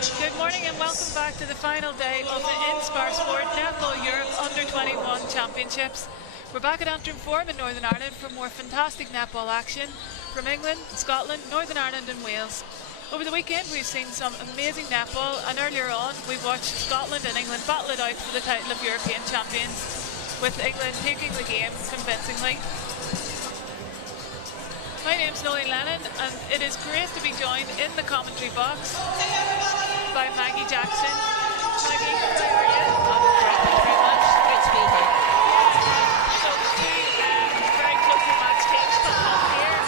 Good morning and welcome back to the final day of the Inspire Sport Netball Europe U21 Championships. We're back at Antrim in Northern Ireland for more fantastic netball action from England, Scotland, Northern Ireland and Wales. Over the weekend we've seen some amazing netball, and earlier on we watched Scotland and England battle it out for the title of European champions, with England taking the game convincingly. My name's Nolene Lennon, and it is great to be joined in the commentary box by Maggie Jackson. Maggie, how are you? I'm great, thank you very much. Great to be here. So two very closely matched teams coming up here,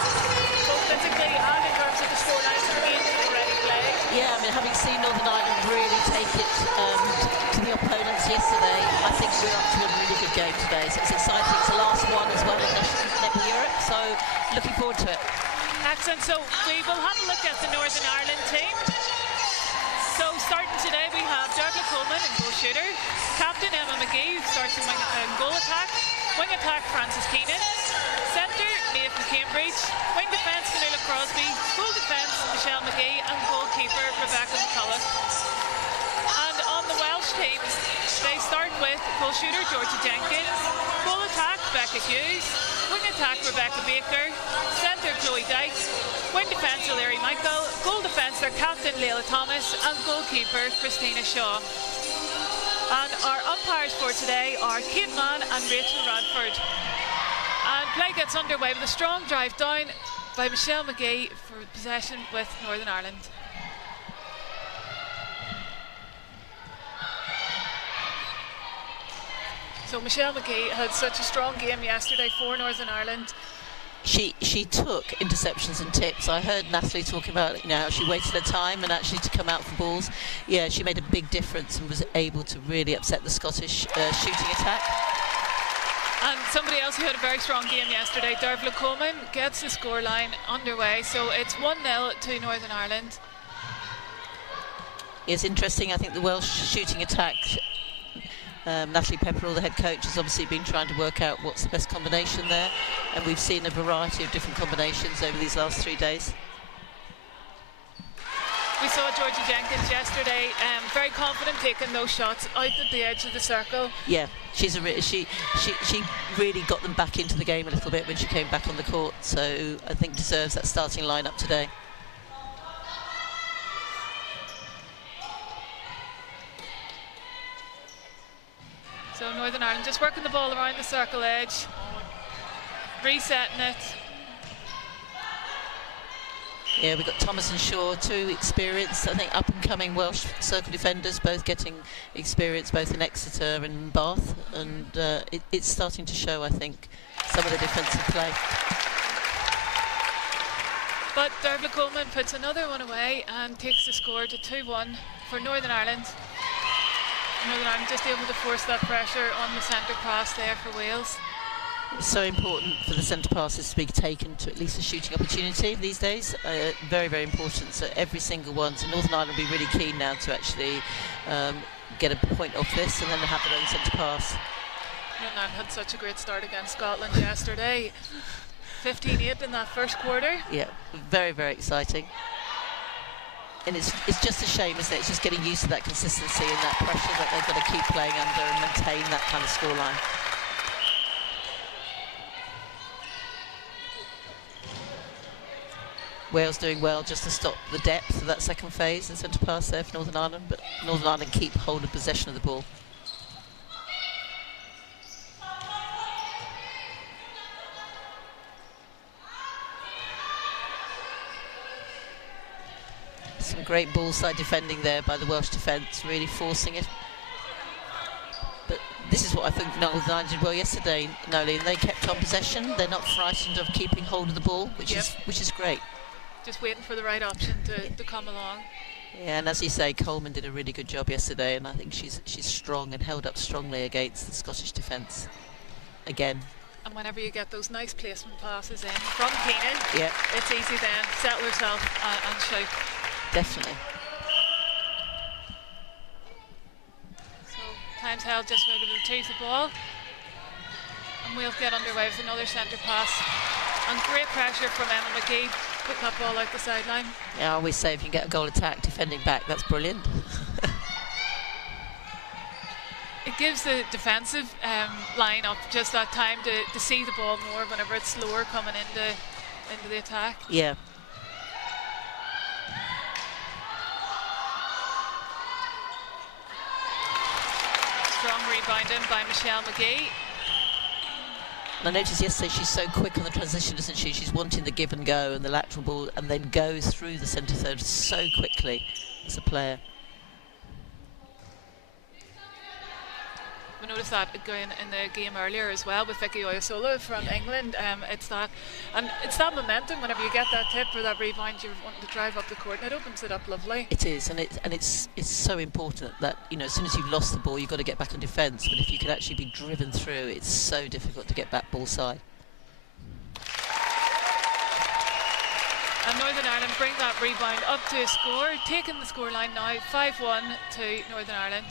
both physically and in terms of the scorelines of the games already played. Yeah, I mean, having seen Northern Ireland really take it to the opponents yesterday, I think we're up to a really good game today. So it's exciting. It's the last one as well in Netball Europe, so looking forward to it. Excellent. So we will have a look at the Northern Ireland team. So starting today we have Dervla Coleman in goal shooter, captain Emma McGee who starts in goal attack, wing attack Frances Keenan, centre Maeve McCambridge, wing defence Camilla Crosby, goal defence Michelle McGee and goalkeeper Rebecca McCullough. And on the Welsh team they start with goal shooter Georgia Jenkins, goal attack Becca Hughes, wing attack Rebecca Baker, centre Joey Dyke, wing defence O'Leary Michael, goal defence their captain Leila Thomas and goalkeeper Christina Shaw. And our umpires for today are Kate Mann and Rachel Radford. And play gets underway with a strong drive down by Michelle McGee for possession with Northern Ireland. So Michelle McGee had such a strong game yesterday for Northern Ireland. She took interceptions and tips. I heard Natalie talking about how she waited her time and actually to come out for balls. Yeah, she made a big difference and was able to really upset the Scottish shooting attack. And somebody else who had a very strong game yesterday, Dervla Coleman, gets the scoreline underway. So it's 1-0 to Northern Ireland. It's interesting. I think the Welsh shooting attack, Natalie Pepperell, the head coach, has obviously been trying to work out what's the best combination there, and we've seen a variety of different combinations over these last 3 days. We saw Georgia Jenkins yesterday, very confident taking those shots out at the edge of the circle. Yeah, she really got them back into the game a little bit when she came back on the court, so I think deserves that starting lineup today. So Northern Ireland just working the ball around the circle edge, resetting it. Yeah, we've got Thomas and Shaw, two experienced, I think, up-and-coming Welsh circle defenders, both getting experience both in Exeter and Bath, and it's starting to show, I think, some of the defensive play. But Dervla Coleman puts another one away and takes the score to 2-1 for Northern Ireland. Northern Ireland just able to force that pressure on the centre pass there for Wales. It's so important for the centre passes to be taken to at least a shooting opportunity these days. Very, very important. So every single one. So Northern Ireland will be really keen now to actually get a point off this and then have their own centre pass. Northern Ireland had such a great start against Scotland yesterday. 15-8 in that first quarter. Yeah, very, very exciting. And it's just a shame, isn't it? It's just getting used to that consistency and that pressure that they've got to keep playing under and maintain that kind of scoreline. Wales doing well just to stop the depth of that second phase in centre pass there for Northern Ireland, but Northern Ireland keep hold of possession of the ball. Some great ball side defending there by the Welsh defence, really forcing it. But this is what I think Northern Ireland did well yesterday, Nolene. They kept on possession. They're not frightened of keeping hold of the ball, which is great. Just waiting for the right option to come along. Yeah, and as you say, Coleman did a really good job yesterday, and I think she's strong and held up strongly against the Scottish defence again. And whenever you get those nice placement passes in from Keenan, yeah, it's easy then settle yourself and shout. Definitely. So time's held just ready to retrieve the ball, and we'll get underway with another centre pass. And great pressure from Emma McGee. put that ball out the sideline. Yeah, I always say if you can get a goal attack defending back, that's brilliant. It gives the defensive line-up just that time to see the ball more whenever it's slower coming into the attack. Yeah. Strong rebounding by Michelle McGee. And I noticed yesterday she's so quick on the transition, isn't she? She's wanting the give and go and the lateral ball, and then goes through the centre third so quickly as a player. We noticed that going in the game earlier as well with Vicky Oyosola from England. It's that momentum whenever you get that tip or that rebound, you're wanting to drive up the court, and it opens it up lovely. It is, and it's so important that, you know, as soon as you've lost the ball, you've got to get back on defence. But if you can actually be driven through, it's so difficult to get back ball side. And Northern Ireland bring that rebound up to a score, taking the scoreline now 5-1 to Northern Ireland.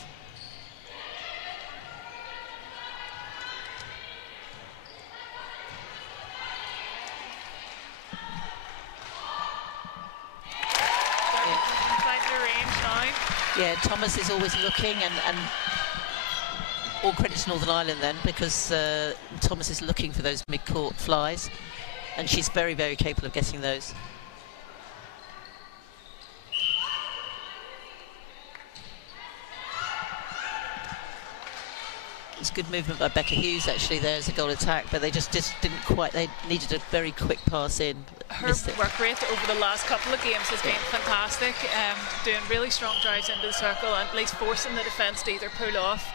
Yeah, Thomas is always looking, and all credit to Northern Ireland then, because Thomas is looking for those mid-court flies, and she's very, very capable of getting those. It's good movement by Becca Hughes actually there as a goal attack, but they just didn't quite, they needed a very quick pass in. Her work rate over the last couple of games has been fantastic, doing really strong drives into the circle and at least forcing the defence to either pull off.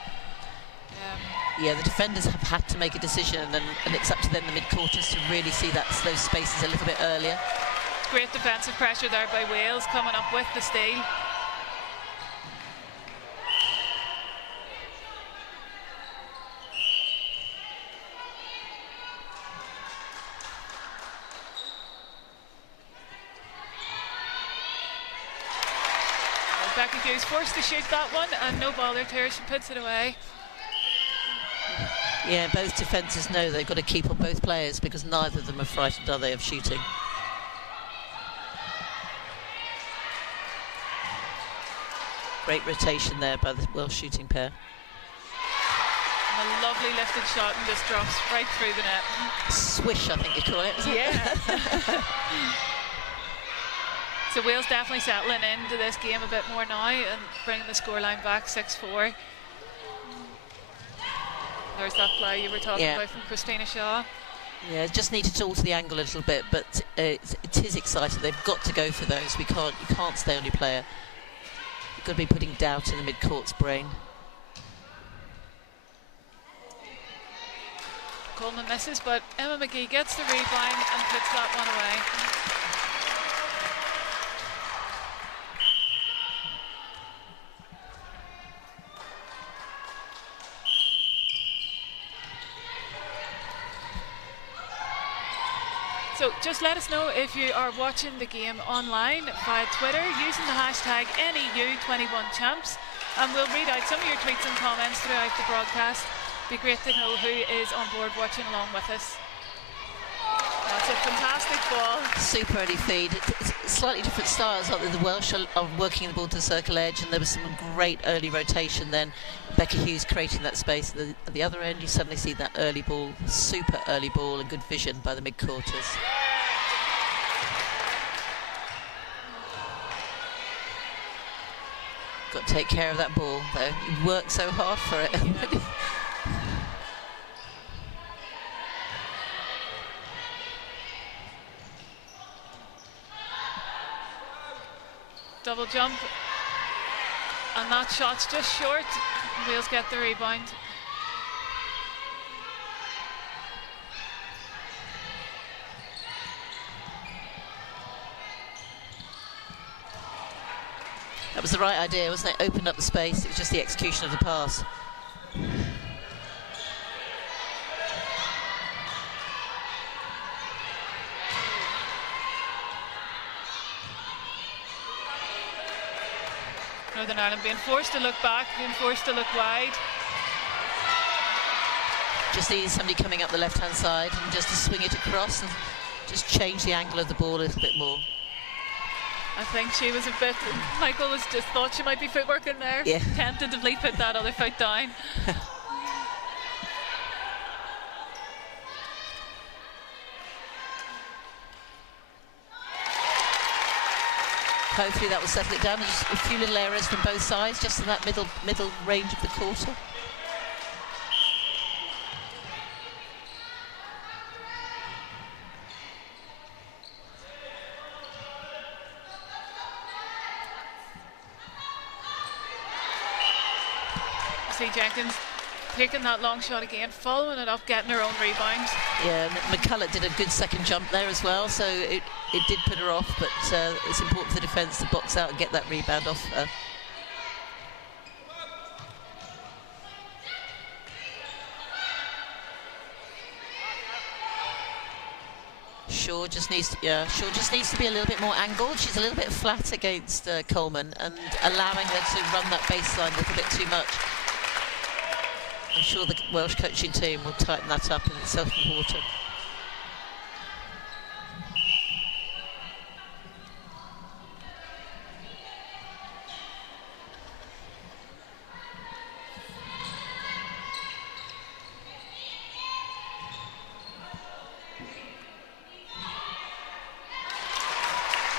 Yeah, the defenders have had to make a decision, and it's up to them, the mid-quarters, to really see those spaces a little bit earlier. Great defensive pressure there by Wales, coming up with the steal. Becca Hughes forced to shoot that one, and no bother to her, she puts it away. Yeah, both defences know they've got to keep on both players, because neither of them are frightened, are they, of shooting. Great rotation there by the Welsh shooting pair. And a lovely lifted shot and just drops right through the net. Swish, I think you call it. Yeah. So Wales definitely settling into this game a bit more now and bringing the scoreline back 6-4. There's that play you were talking about from Christina Shaw. Yeah, just needed to alter the angle a little bit, but it is exciting. They've got to go for those. You can't stay on your player. You've got to be putting doubt in the mid-court's brain. Coleman misses, but Emma McGee gets the rebound and puts that one away. So just let us know if you are watching the game online via Twitter using the hashtag NEU21 Champs, and we'll read out some of your tweets and comments throughout the broadcast. It'd be great to know who is on board watching along with us. That's a fantastic ball. Super early feed. It's slightly different styles, aren't they? The Welsh are working the ball to the circle edge, and there was some great early rotation then. Becca Hughes creating that space. At the other end, you suddenly see that early ball, super early ball, and good vision by the mid-quarters. Got to take care of that ball, though. You work so hard for it. Yeah. Double jump, and that shot's just short. Wales get the rebound. That was the right idea, wasn't it? Opened up the space, it was just the execution of the pass. Northern Ireland being forced to look back, being forced to look wide. Just needed somebody coming up the left-hand side and just to swing it across. And just change the angle of the ball a little bit more. I think she was a bit, Michael was just thought she might be footworking there. Yeah. Tentatively put that other foot down. Hopefully that will settle it down. Just a few little errors from both sides, just in that middle range of the quarter. See Jenkins taking that long shot again, following it up, getting her own rebound. Yeah, McCulloch did a good second jump there as well, so it did put her off, but it's important for the defence to box out and get that rebound off her. Shaw just needs to be a little bit more angled. She's a little bit flat against Coleman and allowing her to run that baseline a little bit too much. I'm sure the Welsh coaching team will tighten that up, and it's self-important.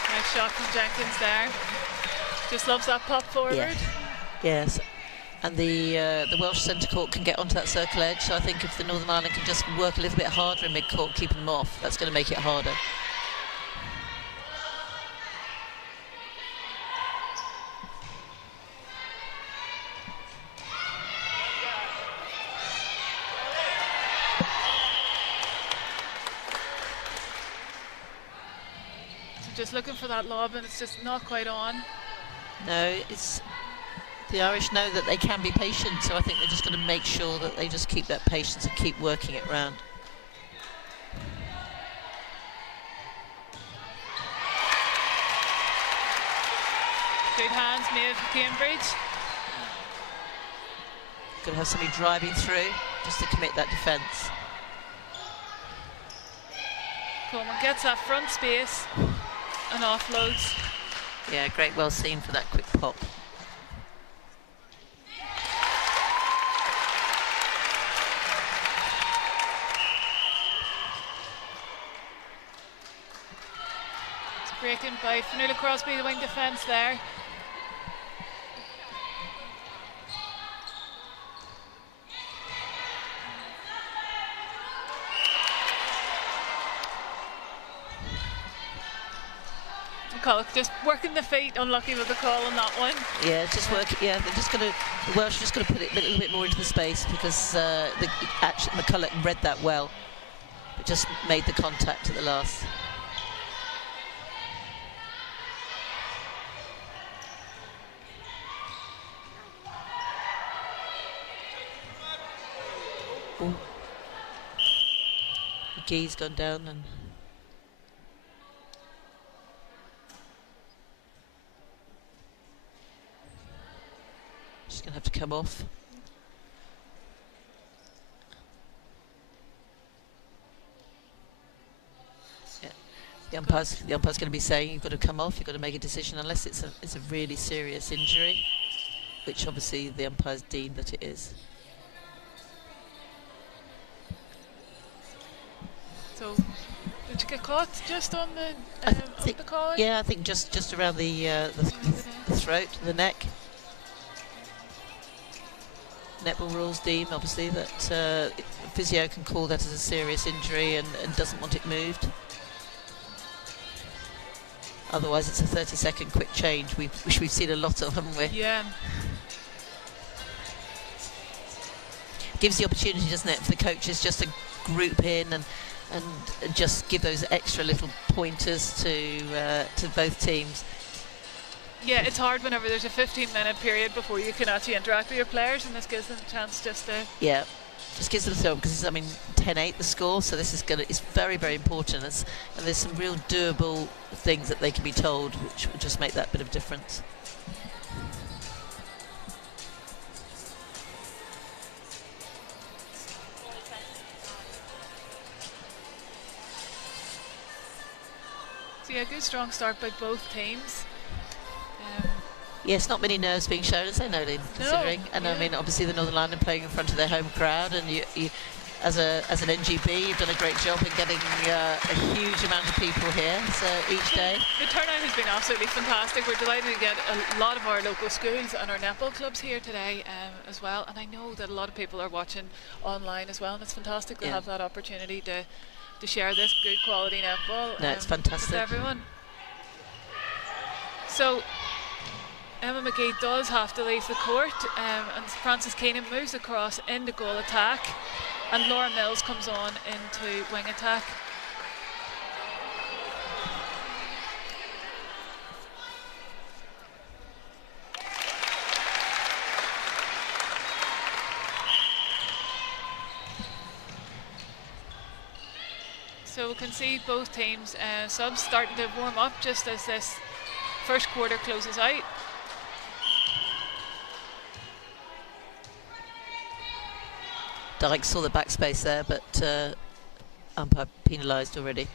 Nice shot from Jenkins there. Just loves that pop forward. Yeah. Yes. And the Welsh centre court can get onto that circle edge, so I think if the Northern Ireland can just work a little bit harder in mid-court, keeping them off, that's going to make it harder. So just looking for that lob, and it's just not quite on. No, it's... The Irish know that they can be patient, so I think they're just going to make sure that they just keep that patience and keep working it round. Good hands, Maeve Cambridge. Going to have somebody driving through just to commit that defence. Coleman gets that front space and offloads. Yeah, great, well seen for that quick pop. Breaking by Fionnuala Crosby, the wing defence there. McCulloch just working the feet, unlucky with the call on that one. Yeah, just work. Yeah, they're just going to. The Welsh are just going to put it a little bit more into the space because actually McCulloch read that well, but just made the contact at the last. Ooh. McGee's gone down and she's going to have to come off. Yeah. The umpire's going to be saying you've got to come off, you've got to make a decision unless it's a really serious injury, which obviously the umpires deem that it is. So, did you get caught just on the the collar? Yeah, I think just around the throat, the neck. Netball rules deem, obviously, that physio can call that as a serious injury and doesn't want it moved. Otherwise, it's a 30-second quick change, which we've seen a lot of, haven't we? Yeah. Gives the opportunity, doesn't it, for the coaches just to group in and just give those extra little pointers to both teams. Yeah, it's hard whenever there's a 15-minute period before you can actually interact with your players, and this gives them a chance just to... Yeah, just gives them a throw, because it's, I mean, 10-8 the score, so this is it's very, very important, and there's some real doable things that they can be told, which will just make that bit of difference. So yeah, good strong start by both teams. Yes, not many nerves being shown, is there, Nolene, considering? No, And yeah. I mean, obviously the Northern Ireland playing in front of their home crowd, and you as an NGB, you've done a great job in getting a huge amount of people here. So each day, the turnout has been absolutely fantastic. We're delighted to get a lot of our local schools and our netball clubs here today as well. And I know that a lot of people are watching online as well, and it's fantastic to have that opportunity to share this good quality netball. No, it's fantastic with everyone. So Emma McGee does have to leave the court, and Frances Keenan moves across into goal attack, and Laura Mills comes on into wing attack. So we can see both teams subs starting to warm up just as this first quarter closes out. Dyke saw the backspace there, but umpire penalised already.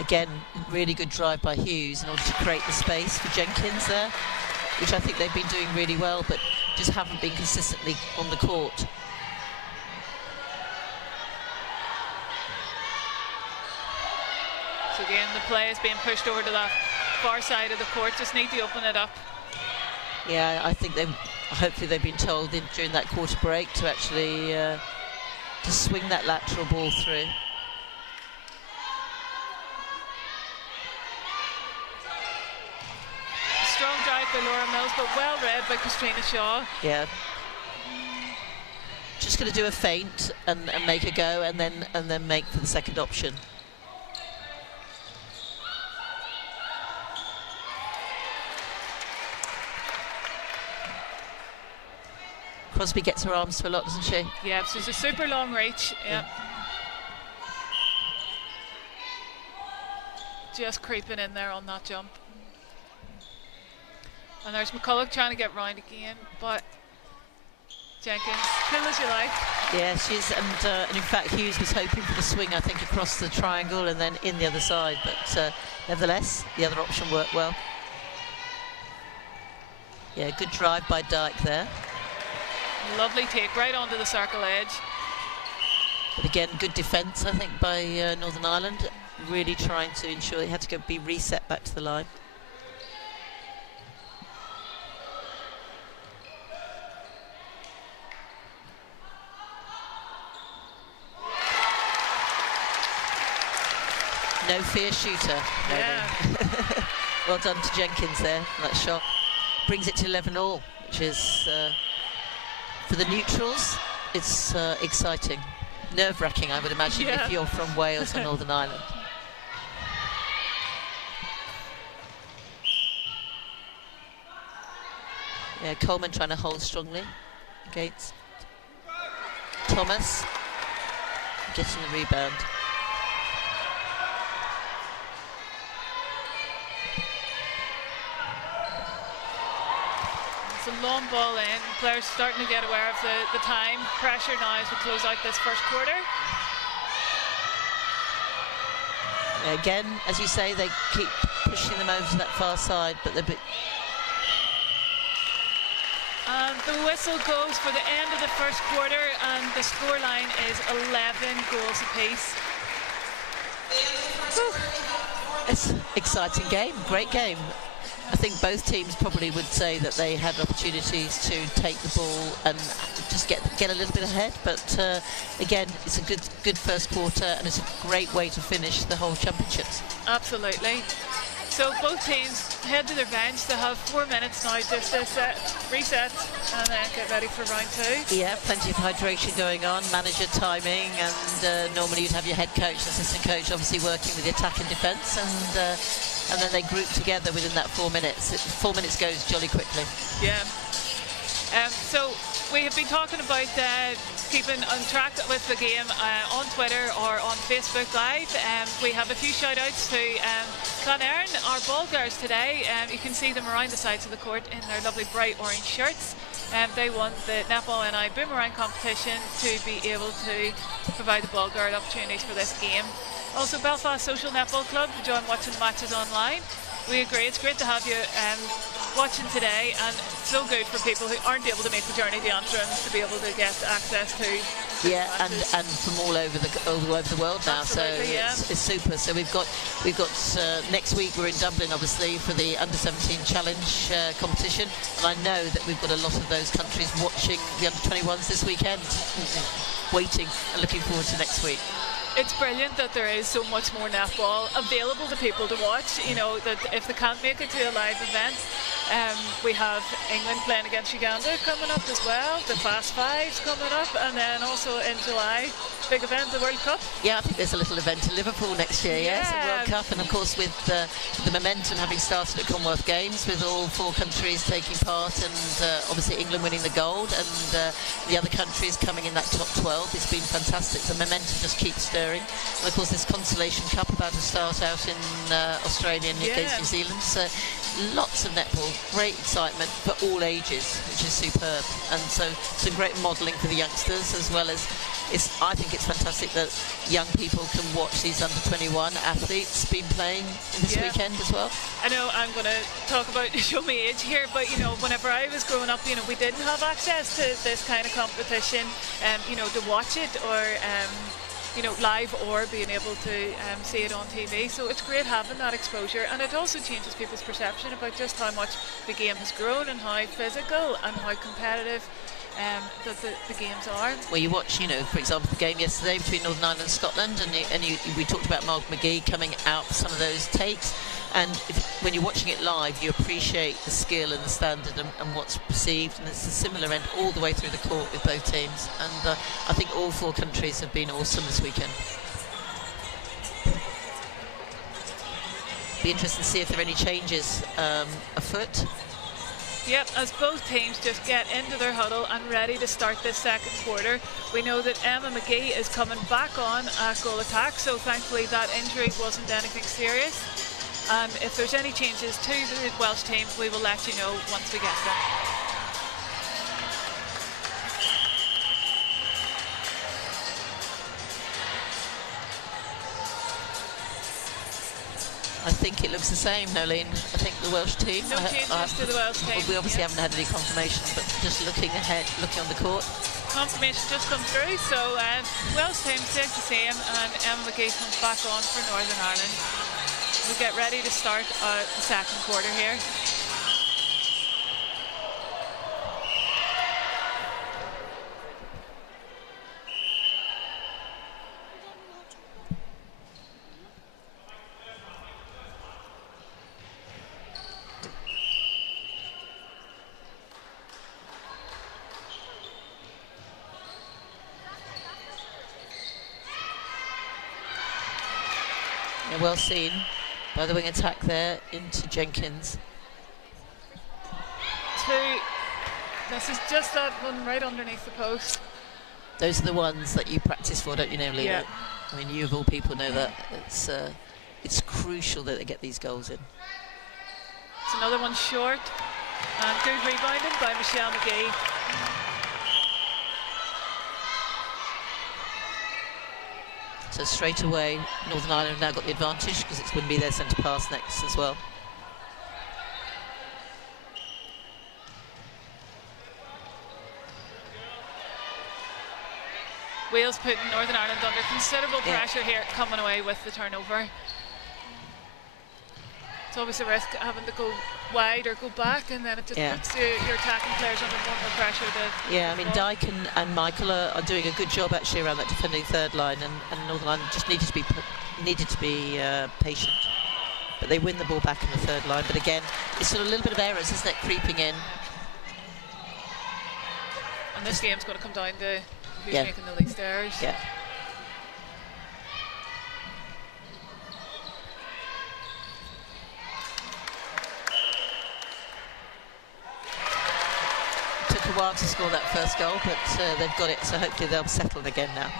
Again, really good drive by Hughes in order to create the space for Jenkins there, which I think they've been doing really well, but just haven't been consistently on the court. So again, the play is being pushed over to that far side of the court, just need to open it up. Yeah, I think hopefully they've been told during that quarter break to actually to swing that lateral ball through. Strong drive by Laura Mills, but well read by Christina Shaw. Yeah. Just going to do a feint and make a go, and then make for the second option. Crosby gets her arms to a lot, doesn't she? Yeah, so it's a super long reach. Yeah. Just creeping in there on that jump. And there's McCulloch trying to get round again, but Jenkins, cool as you like. Yeah, she's, and in fact Hughes was hoping for the swing, I think, across the triangle and then in the other side, but nevertheless, the other option worked well. Yeah, good drive by Dyke there. Lovely take right onto the circle edge. But again, good defence, I think, by Northern Ireland, really trying to ensure they had to be reset back to the line. No fear shooter. Yeah. Well done to Jenkins there. That shot brings it to 11-all, which is, for the neutrals, it's exciting. Nerve-wracking, I would imagine, if you're from Wales or Northern Ireland. Yeah, Coleman trying to hold strongly against Thomas. Getting the rebound. It's a long ball in. Players starting to get aware of the time. Pressure now as we close out this first quarter. Again, as you say, they keep pushing them over to that far side, but they're And the whistle goes for the end of the first quarter, and the scoreline is 11 goals apiece. It's an exciting game, great game. I think both teams probably would say that they had opportunities to take the ball and just get a little bit ahead, but again, it's a good first quarter, and it's a great way to finish the whole championships. Absolutely. So both teams head to their bench. They have 4 minutes now just to reset and then get ready for round two. Yeah, plenty of hydration going on, manager timing, and normally you'd have your head coach, assistant coach, obviously working with the attack and defence, and then they group together within that 4 minutes. 4 minutes goes jolly quickly. Yeah. So we have been talking about keeping on track with the game on Twitter or on Facebook Live. We have a few shout outs to Clan Erin, our ball girls today. You can see them around the sides of the court in their lovely bright orange shirts. They won the Netball NI Boomerang competition to be able to provide the ball girl opportunities for this game. Also, Belfast Social Netball Club, enjoy watching the matches online. We agree, it's great to have you watching today, and it's so good for people who aren't able to make the journey to Antrim to be able to get access to and from all over the world now. Absolutely, so it's super. So we've got next week we're in Dublin, obviously, for the Under-17 Challenge competition, and I know that we've got a lot of those countries watching the Under-21s this weekend, waiting and looking forward to next week. It's brilliant that there is so much more netball available to people to watch. You know, that if they can't make it to a live event, we have England playing against Uganda coming up as well, the Fast Fives coming up, and then also in July, big event, the World Cup. Yeah, I think there's a little event in Liverpool next year, yes, the World Cup, and of course with the momentum having started at Commonwealth Games, with all 4 countries taking part, and obviously England winning the gold, and the other countries coming in that top 12. It's been fantastic. The momentum just keeps stirring. And of course this Consolation Cup about to start out in Australia and against New Zealand. So lots of netball, great excitement for all ages, which is superb. And so some great modelling for the youngsters, as well as I think it's fantastic that young people can watch these under-21 athletes been playing this weekend as well. I know I'm going to talk about show me age here, but you know, whenever I was growing up, you know, we didn't have access to this kind of competition, you know, to watch it or you know, live or being able to see it on TV. So it's great having that exposure, and it also changes people's perception about just how much the game has grown and how physical and how competitive that the games are. Well, you watch, you know, for example, the game yesterday between Northern Ireland and Scotland, and we talked about Mark McGee coming out for some of those takes, and when you're watching it live, you appreciate the skill and the standard and what's perceived, and it's a similar end all the way through the court with both teams, and I think all 4 countries have been awesome this weekend. Be interesting to see if there are any changes afoot. Yep, as both teams just get into their huddle and ready to start this second quarter. We know that Emma McGee is coming back on at goal attack, so thankfully that injury wasn't anything serious. And if there's any changes to the Welsh team, we will let you know once we get them. I think it looks the same, Nolene. I think the Welsh team. No changes to the Welsh team. We obviously haven't had any confirmation, but just looking ahead, looking on the court. Confirmation just come through, so Welsh team stays the same, and Emma McGee comes back on for Northern Ireland. We get ready to start the second quarter here. Well seen by the wing attack there into Jenkins. This is just that one right underneath the post. Those are the ones that you practice for, don't you know, Lena? Yeah. I mean, you of all people know that it's crucial that they get these goals in. It's another one short, and good rebounding by Michelle McGee. So straight away, Northern Ireland have now got the advantage because it's going to be their centre pass next as well. Wales putting Northern Ireland under considerable pressure here, coming away with the turnover. It's always a risk having to go wide or go back, and then it just puts your attacking players under more pressure. I mean, Dyke and Michael are doing a good job actually around that defending third line, and Northern Ireland just needed to be patient. But they win the ball back in the third line. But again, it's sort of a little bit of errors, isn't it, creeping in? And this game's going to come down to who's making the least errors. Yeah. took a while to score that first goal, but they've got it, so hopefully they'll settle again now.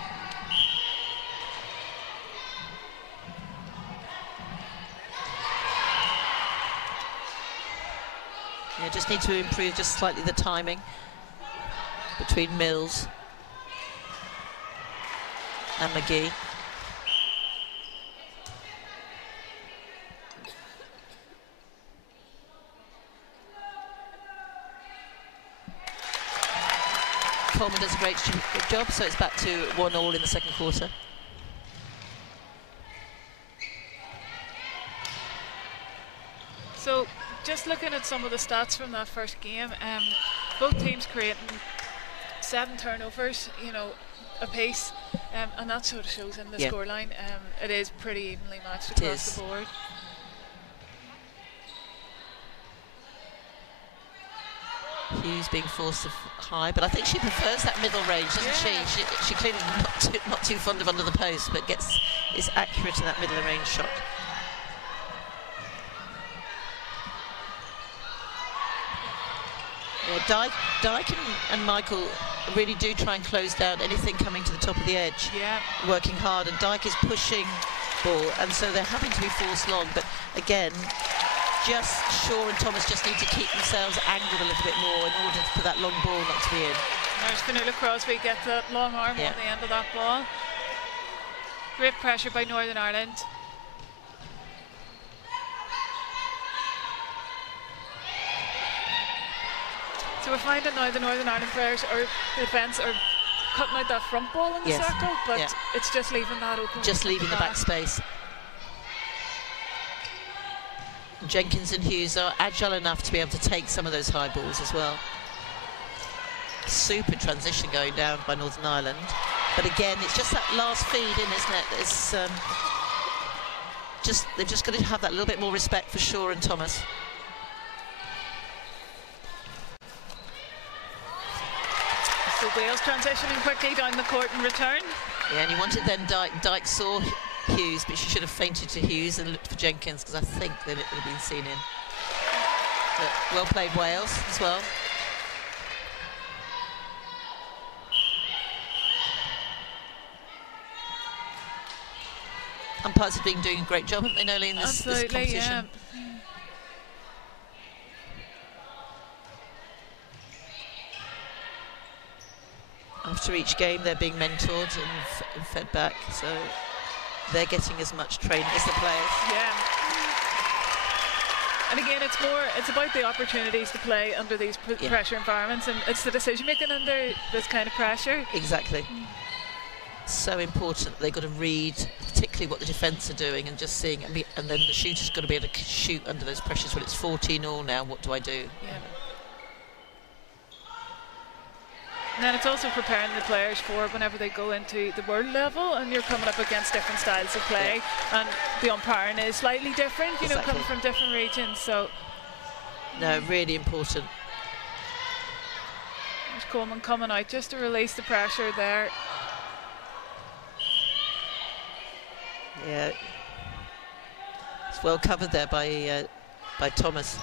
Yeah, just need to improve just slightly the timing between Mills and McGee. Coleman does a great job, so it's back to 1-1 in the second quarter. So, just looking at some of the stats from that first game, both teams creating 7 turnovers, you know, apiece, and that sort of shows in the scoreline. It is pretty evenly matched across the board. Hughes being forced to high, but I think she prefers that middle range, doesn't she? She clearly not too fond of under the post, but is accurate in that middle range shot. Yeah, Dyke and Michael really do try and close down anything coming to the top of the edge. Yeah, working hard, and Dyke is pushing ball, and so they're having to be forced long. But again, just Shaw and Thomas just need to keep themselves angled a little bit more in order for that long ball not to be in. There's Fionnuala Crosby gets that long arm on the end of that ball. Great pressure by Northern Ireland. So we're finding now the Northern Ireland players or defence are cutting out that front ball in the circle, but it's just leaving that open. Just leaving the back space. Jenkins and Hughes are agile enough to be able to take some of those high balls as well. Super transition going down by Northern Ireland, but again, it's just that last feed in, isn't it? It's they've just got to have that little bit more respect for Shaw and Thomas. So Wales transitioning quickly down the court and return. Yeah, and you wanted then Dyke saw Hughes, but she should have feinted to Hughes and looked for Jenkins, because I think then it would have been seen in. But well played Wales as well. Umpires have been doing a great job, haven't they, Noeline, in this competition? Yeah. After each game, they're being mentored and fed back, so they're getting as much training as the players. Yeah. And again, it's about the opportunities to play under these pressure environments, and it's the decision making under this kind of pressure. Exactly. So important. They've got to read particularly what the defence are doing and just seeing, and then the shooter's got to be able to shoot under those pressures. Well, it's 14-all now, what do I do? Yeah. And then it's also preparing the players for whenever they go into the world level and you're coming up against different styles of play, and the umpiring is slightly different, you know, coming from different regions. So no, really important. There's Coleman coming out just to release the pressure there. Yeah, it's well covered there by Thomas.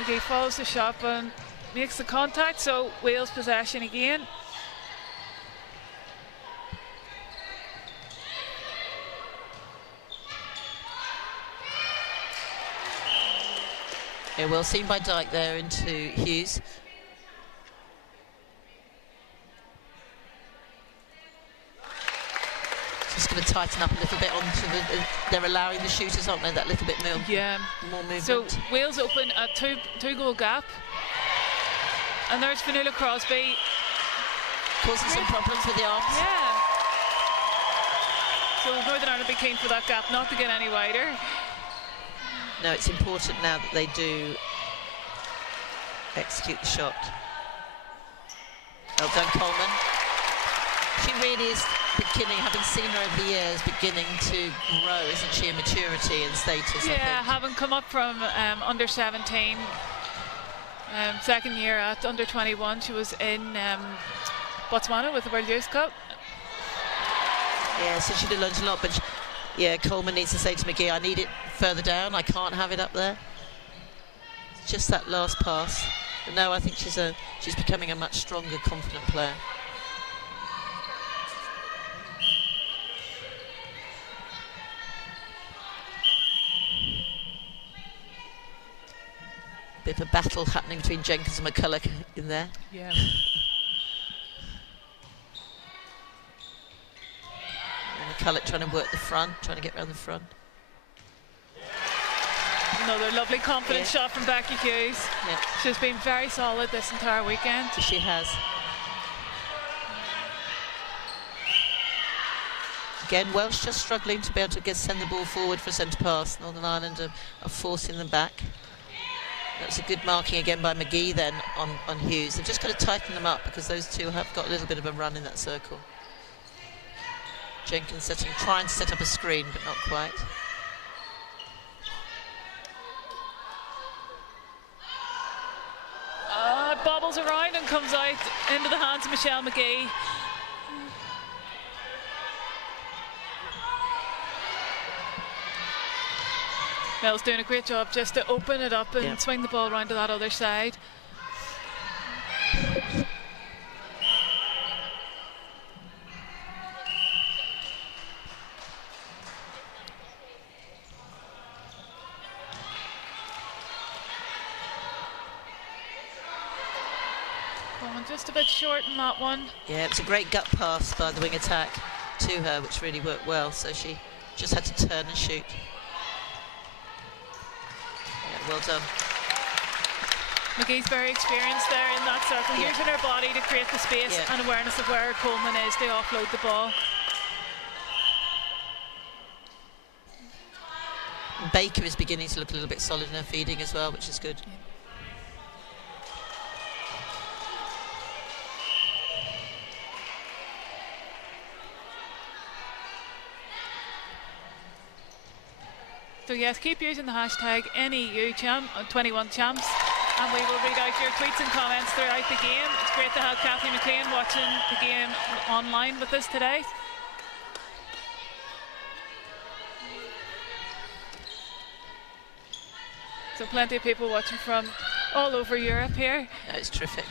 Okay, follows the shot and makes the contact, so Wales possession again. Yeah, well seen by Dyke there into Hughes. Just going to tighten up a little bit onto they're allowing the shooters, aren't they, that little bit more movement. So Wales open a two-goal gap, and there's Fionnuala Crosby causing some problems with the arms. Yeah. So Northern Ireland be keen for that gap not to get any wider. No, it's important now that they do execute the shot. Well done, Coleman. She really is beginning, having seen her over the years, beginning to grow, isn't she, in maturity and status? Yeah, I think. having come up from under 17, second year at under 21, she was in Botswana with the World Youth Cup. Yeah, so she'd have learned a lot, but Yeah, Coleman needs to say to McGee, I need it further down, I can't have it up there. Just that last pass. But no, I think she's becoming a much stronger, confident player. Bit of a battle happening between Jenkins and McCulloch in there. Yeah. McCulloch trying to work the front, trying to get around the front. Another lovely confident shot from Becky Hughes. Yeah. She's been very solid this entire weekend. She has. Again, Welsh just struggling to be able to send the ball forward for centre pass. Northern Ireland are forcing them back. That's a good marking again by McGee then on Hughes. They've just got to tighten them up because those two have got a little bit of a run in that circle. Jenkins trying to set up a screen, but not quite. It bobbles around and comes out into the hands of Michelle McGee. Mel's doing a great job just to open it up and swing the ball around to that other side. Just a bit short in that one. Yeah, it was a great gut pass by the wing attack to her, which really worked well, so she just had to turn and shoot. Yeah, well done. McGee's very experienced there in that circle, using her body to create the space and awareness of where Coleman is to offload the ball. Baker is beginning to look a little bit solid in her feeding as well, which is good. Yeah. So yes, keep using the hashtag NEU21Champs, and we will read out your tweets and comments throughout the game. It's great to have Kathy McLean watching the game online with us today. So plenty of people watching from all over Europe here. Yeah, it's terrific.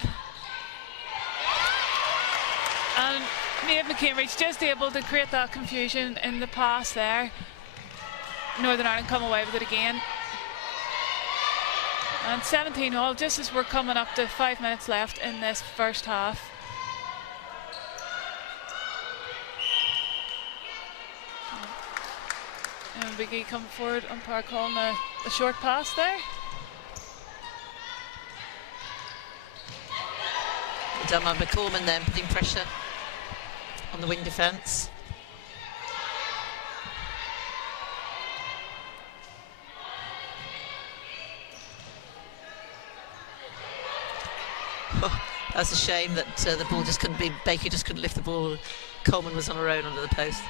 And Maeve McCambridge just able to create that confusion in the pass there. Northern Ireland come away with it again. And 17-all, just as we're coming up to 5 minutes left in this first half. And Biggie coming forward, umpire calling a short pass there. Done by McCorman then, putting pressure on the wing defence. Oh, that's a shame that the ball just couldn't be, Baker just couldn't lift the ball. Coleman was on her own under the post.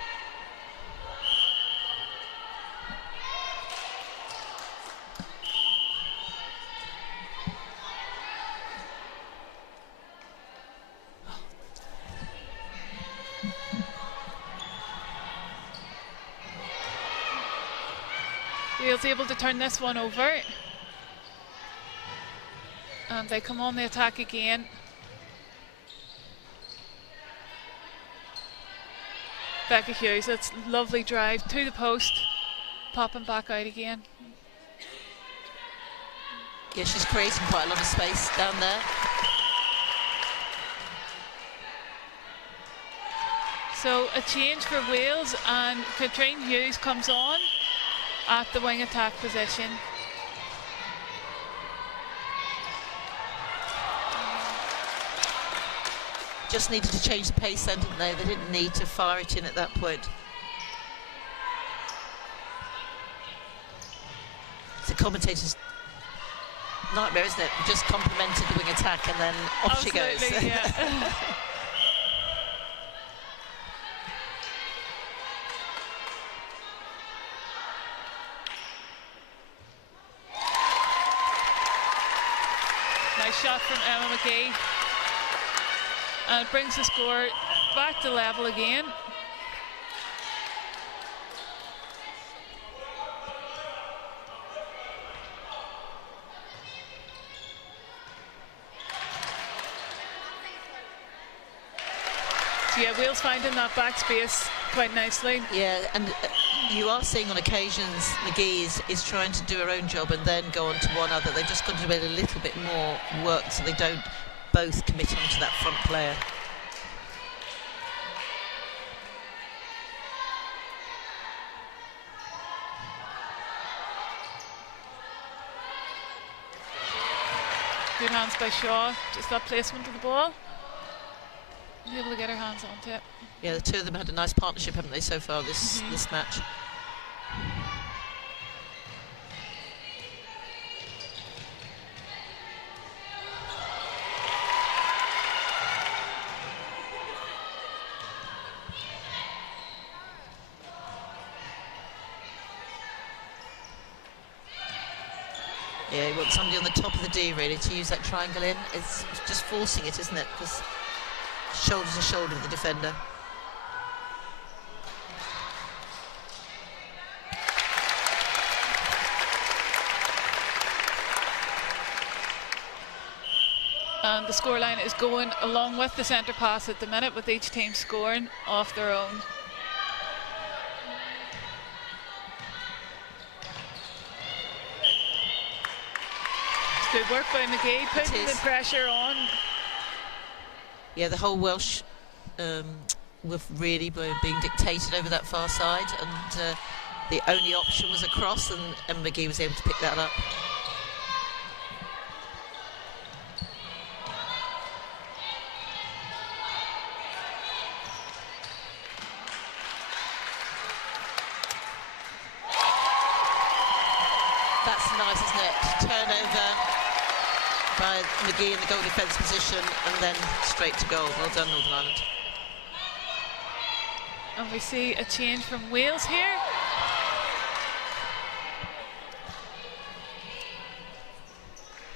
Wales able to turn this one over. And they come on the attack again. Becca Hughes, that's lovely drive to the post, popping back out again. Yeah, she's creating quite a lot of space down there. So a change for Wales, and Katrine Hughes comes on at the wing attack position. Just needed to change the pace then, didn't they? They didn't need to fire it in at that point. It's a commentator's nightmare, isn't it? Just complimented the wing attack and then off she goes. Yeah. Nice shot from Emma McGee. And it brings the score back to level again. Yeah, Wales finding that back space quite nicely. Yeah, and you are seeing on occasions McGee is trying to do her own job and then go on to one other. They've just got to do a little bit more work so they don't both commit onto that front player. Good hands by Shaw, just that placement of the ball. Able to get her hands onto it. Yeah, the two of them had a nice partnership, haven't they, so far this match? Yeah, you want somebody on the top of the D really to use that triangle in. It's just forcing it, isn't it? Because shoulder to shoulder with the defender. And the scoreline is going along with the centre pass at the minute, with each team scoring off their own. It's good work by McGee, putting the pressure on. Yeah, the whole Welsh were really being dictated over that far side, and the only option was a cross, and McGee was able to pick that up. That's nice, isn't it? Turnover by McGee in the goal defence position, and then straight to goal. Well done, Northern Ireland. And we see a change from Wales here.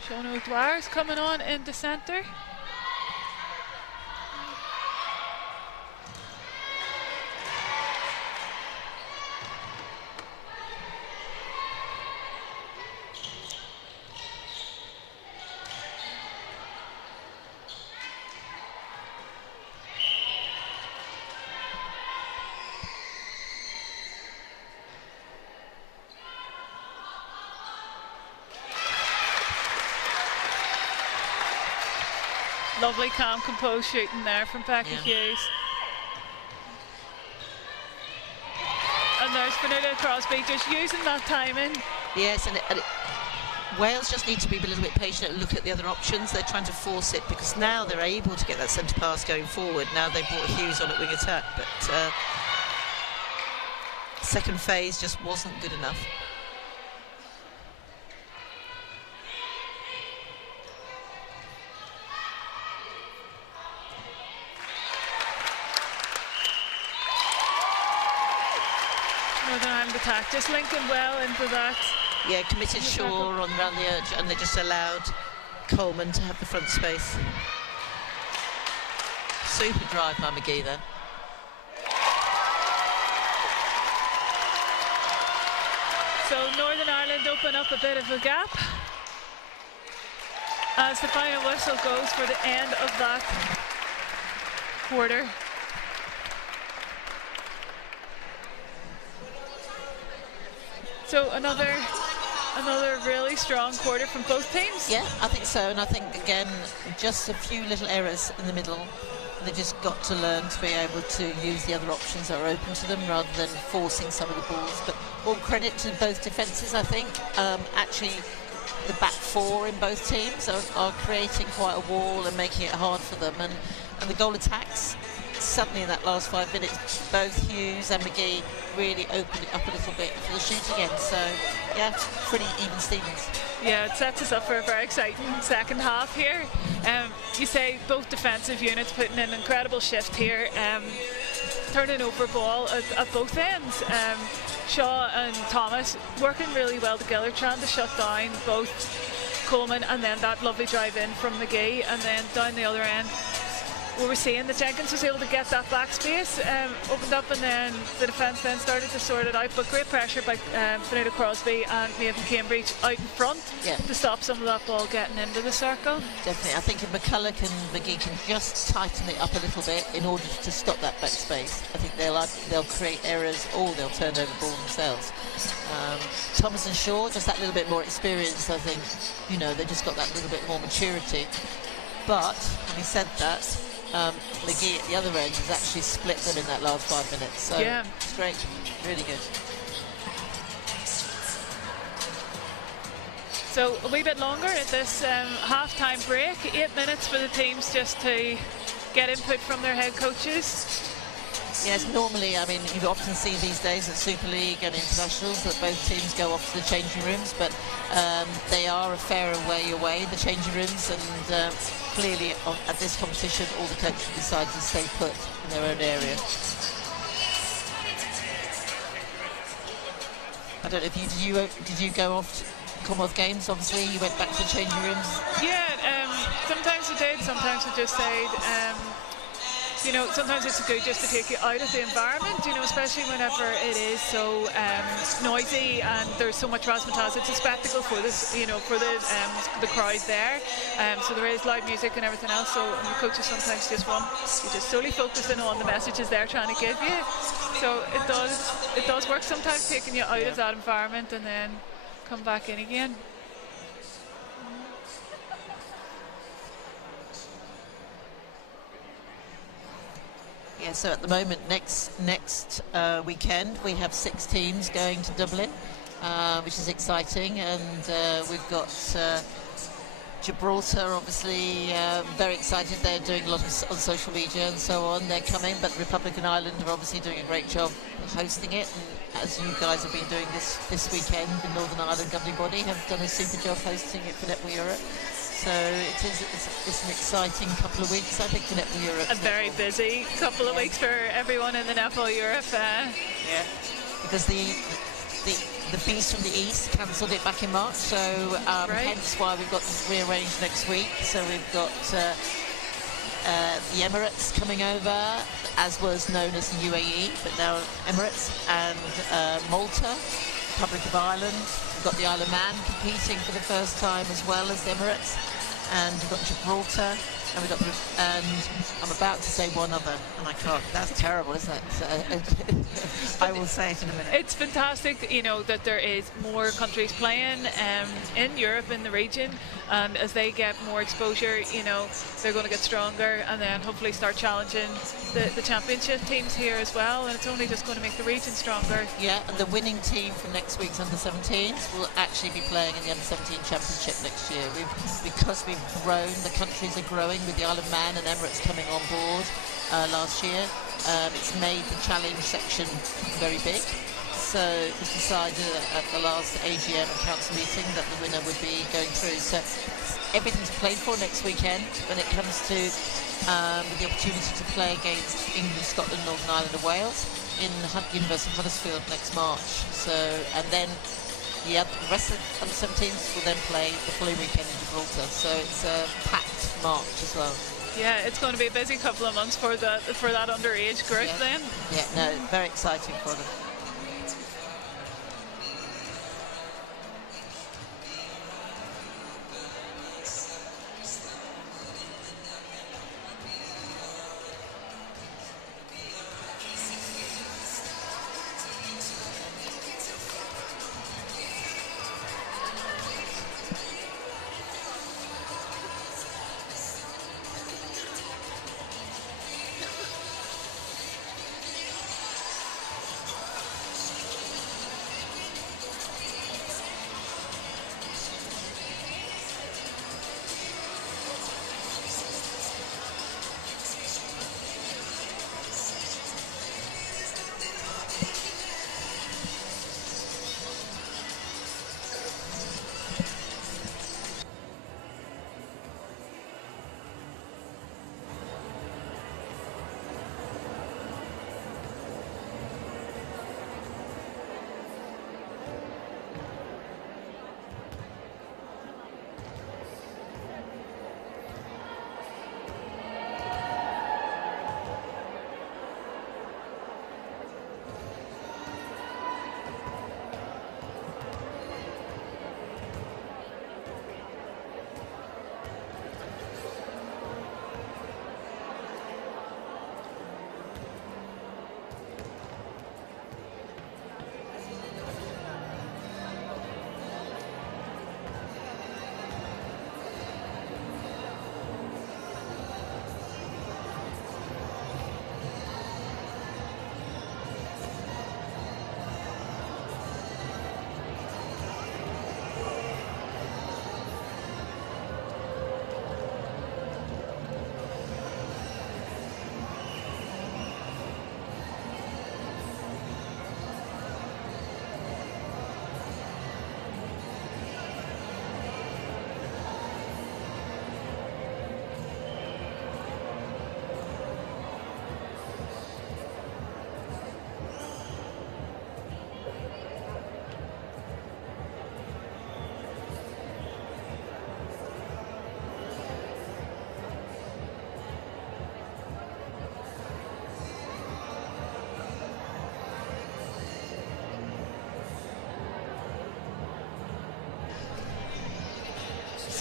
Sean O'Dwyer's coming on into centre. Lovely, calm, composed shooting there from Becky Hughes. And there's Fernanda Crosby just using that timing. Yes, and Wales just need to be a little bit patient and look at the other options. They're trying to force it because now they're able to get that centre pass going forward. Now they brought Hughes on at wing attack, but second phase just wasn't good enough. Northern Ireland attack, just linking well into that. Yeah, committed Shaw on around the edge, and they just allowed Coleman to have the front space. Super drive by McGee there. So Northern Ireland open up a bit of a gap as the final whistle goes for the end of that quarter. So another really strong quarter from both teams. Yeah, I think so, and I think again just a few little errors in the middle. They just got to learn to be able to use the other options that are open to them rather than forcing some of the balls. But all credit to both defences, I think. Actually, the back four in both teams are creating quite a wall and making it hard for them. And the goal attacks, suddenly in that last 5 minutes, both Hughes and McGee really opened it up a little bit for the shooting end. So, yeah, pretty even Stevens. Yeah, it sets us up for a very exciting second half here. You say both defensive units putting in an incredible shift here, turning over ball at both ends. Shaw and Thomas working really well together, trying to shut down both Coleman and then that lovely drive in from McGee, and then down the other end we were seeing that Jenkins was able to get that back space opened up, and then the defence then started to sort it out. But great pressure by Finita Crosby and Nathan Cambridge out in front to stop some of that ball getting into the circle. Definitely. I think if McCulloch and McGee can just tighten it up a little bit in order to stop that back space, I think they'll create errors or they'll turn over the ball themselves. Thomas and Shaw, just that little bit more experience, I think, you know, they just got that little bit more maturity. But having said that, McGee at the other end has actually split them in that last 5 minutes. So it's great, really good. So a wee bit longer at this half-time break, 8 minutes for the teams just to get input from their head coaches. Yes, normally, I mean, you often see these days at Super League and internationals that both teams go off to the changing rooms, but they are a fair way away, the changing rooms, and clearly at this competition, all the coaches decide to stay put in their own area. I don't know if did you go off to Commonwealth Games? Obviously, you went back to the changing rooms. Yeah, sometimes we did, sometimes we just stayed. You know, sometimes it's good just to take you out of the environment, you know, especially whenever it is so noisy and there's so much razzmatazz. It's a spectacle for this, you know, for the crowd there. So there is loud music and everything else. So the coaches sometimes just want you just solely focusing on the messages they're trying to give you. So it does work sometimes, taking you out of that environment and then come back in again. Yeah, so at the moment, next weekend, we have 6 teams going to Dublin, which is exciting, and we've got Gibraltar, obviously, very excited. They're doing a lot on social media and so on. They're coming, but Republic and Ireland are obviously doing a great job hosting it, and as you guys have been doing this weekend, the Northern Ireland governing body have done a super job hosting it for Netball Europe. So it's an exciting couple of weeks, I think, for Netball Europe. A very busy couple of weeks for everyone in the Netball Europe. Yeah, because the Beast from the East cancelled it back in March, so hence why we've got this rearranged next week. So we've got the Emirates coming over, as was known as the UAE, but now Emirates, and Malta, Republic of Ireland. We've got the Isle of Man competing for the first time as well as the Emirates, and we've got Gibraltar, and I'm about to say one other, and I can't. That's terrible, isn't it? I will say it in a minute. It's fantastic, you know, that there is more countries playing in Europe, in the region, and as they get more exposure, you know, they're going to get stronger, and then hopefully start challenging the championship teams here as well, and it's only just going to make the region stronger. Yeah, and the winning team from next week's under-17s will actually be playing in the under-17 championship next year. Because we've grown, the countries are growing with the Isle of Man and Emirates coming on board last year. It's made the challenge section very big. So it was decided at the last AGM and council meeting that the winner would be going through. So everything's played for next weekend when it comes to the opportunity to play against England, Scotland, Northern Ireland and Wales in University of Huddersfield next March. So, and then the rest of the under-17s will then play the following weekend in Gibraltar. So it's a packed March as well. Yeah, it's going to be a busy couple of months for that underage group then. Yeah, no, very exciting for them.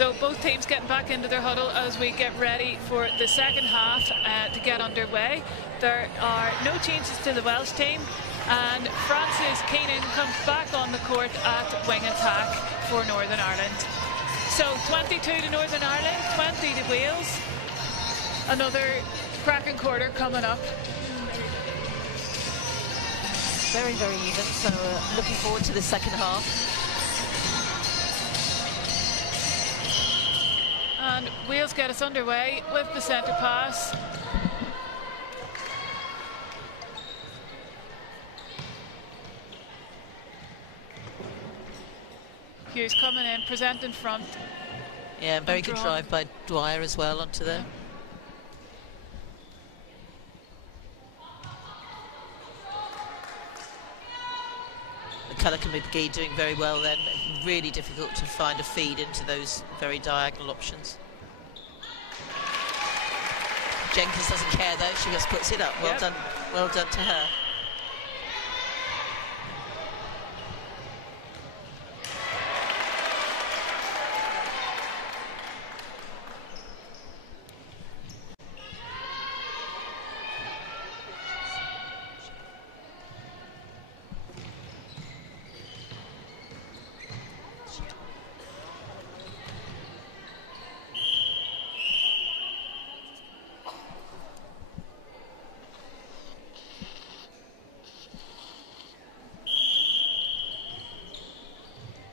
So both teams getting back into their huddle as we get ready for the second half to get underway. There are no changes to the Welsh team, and Francis Keenan comes back on the court at wing attack for Northern Ireland. So 22 to Northern Ireland, 20 to Wales. Another cracking quarter coming up. Very, very even, so looking forward to the second half. And Wales get us underway with the centre pass. Hughes coming in, present in front. Yeah, very good drive by Dwyer as well onto there. McCulloch and McGee doing very well then. Really difficult to find a feed into those very diagonal options. Jenkins doesn't care though, she just puts it up. Well done to her.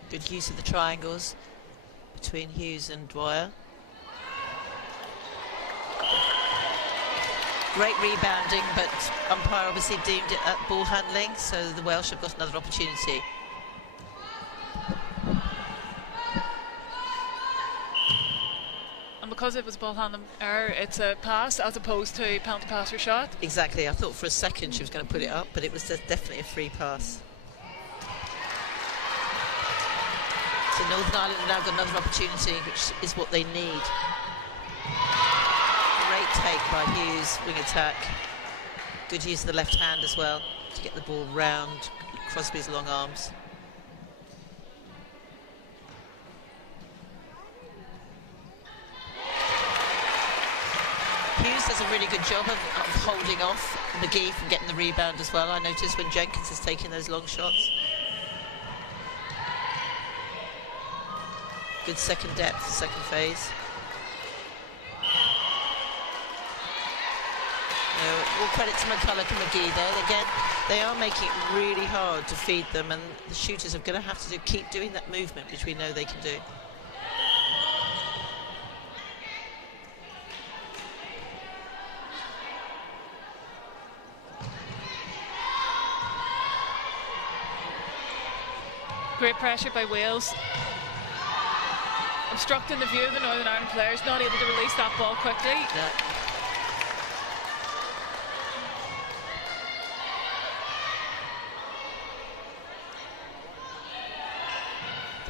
Good use of the triangles between Hughes and Dwyer. Great rebounding, but umpire obviously deemed it at ball handling, so the Welsh have got another opportunity. And because it was ball handling error, it's a pass as opposed to penalty pass or shot. Exactly, I thought for a second she was going to put it up, but it was definitely a free pass. So Northern Ireland have now got another opportunity, which is what they need. Great take by Hughes, wing attack. Good use of the left hand as well to get the ball round Crosby's long arms. Hughes does a really good job of holding off McGee from getting the rebound as well. I noticed when Jenkins is taking those long shots. Good second depth, second phase. All credit to McCulloch and McGee there. Again, they are making it really hard to feed them, and the shooters are going to have to keep doing that movement, which we know they can do. Great pressure by Wales. Obstructing the view of the Northern Ireland players, not able to release that ball quickly. Yeah.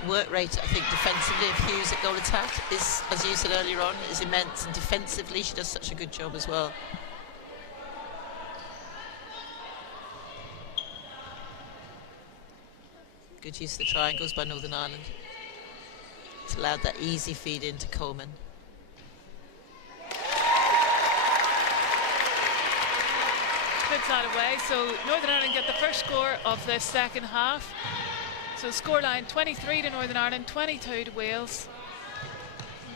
The work rate, I think, defensively of Hughes at goal attack is, as you said earlier on, is immense, and defensively she does such a good job as well. Good use of the triangles by Northern Ireland. It's allowed that easy feed into Coleman. Flips that away, so Northern Ireland get the first score of the second half. So scoreline 23 to Northern Ireland, 22 to Wales.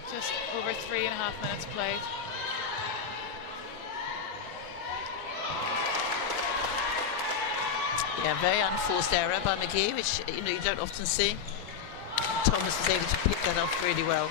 Just over 3.5 minutes played. Yeah, very unforced error by McGee, which you don't often see. Thomas was able to pick that up really well.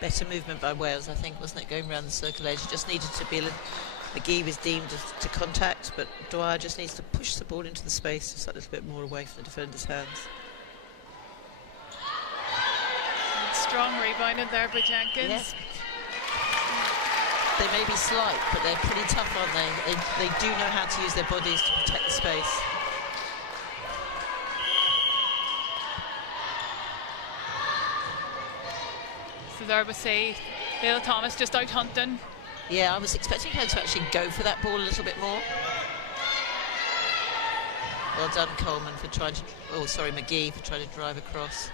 Better movement by Wales, I think, wasn't it, going around the circle edge? Just needed to be a little... McGee was deemed to contact, but Dwyer just needs to push the ball into the space just a little bit more away from the defender's hands. Strong rebounding there by Jenkins. Yeah. They may be slight, but they're pretty tough, aren't they? They do know how to use their bodies to protect the space. So there we see Leila Thomas just out hunting. Yeah, I was expecting her to actually go for that ball a little bit more. Well done, Coleman, for trying to... Oh, sorry, McGee for trying to drive across.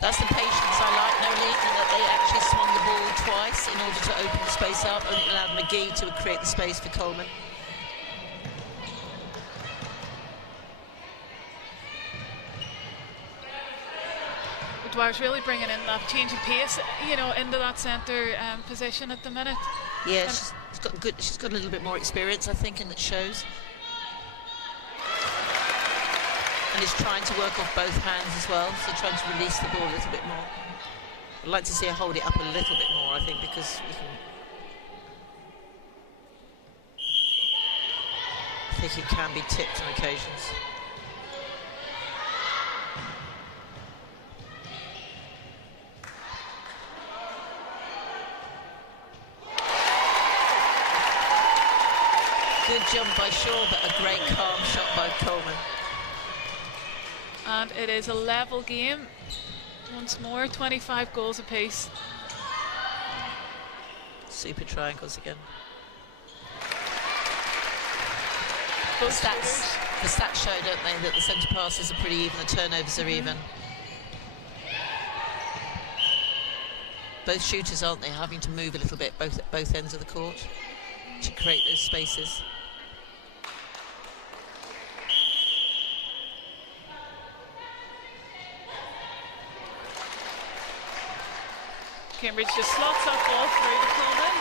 That's the patience I like, Nolene, and that they actually swung the ball twice in order to open the space up, and it allowed McGee to create the space for Coleman. Dwyer's really bringing in that change of pace, you know, into that centre position at the minute. Yeah, she's got a little bit more experience, I think, and it shows. And is trying to work off both hands as well, so trying to release the ball a little bit more. I'd like to see her hold it up a little bit more, I think, because you can... I think it can be tipped on occasions. Good jump by Shaw, but a great calm shot by Coleman. And it is a level game. Once more, 25 goals apiece. Super triangles again. The stats show, don't they, that the centre passes are pretty even, the turnovers are even. Both shooters, aren't they, having to move a little bit at both ends of the court to create those spaces. Cambridge just slots that ball through to Coleman.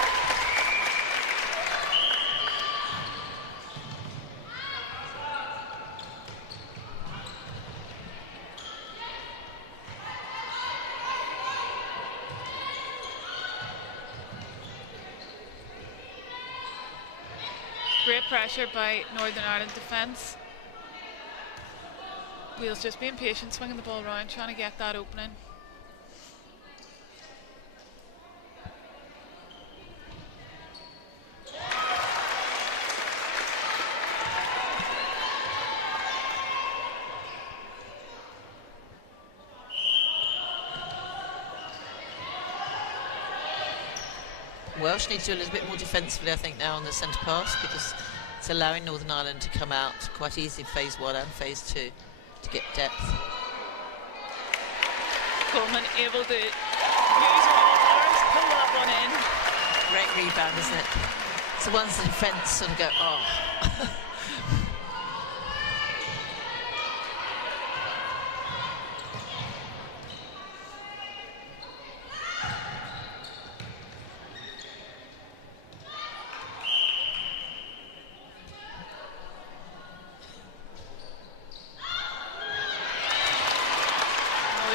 Great pressure by Northern Ireland defence. Wales just being patient, swinging the ball around, trying to get that opening. Welsh need to do a little bit more defensively, I think, now on the centre pass, because it's allowing Northern Ireland to come out quite easily phase 1 and phase 2 to get depth. Coleman able to use her arms, pull that one in. Great rebound, isn't it? It's the ones the defence sort of go, oh.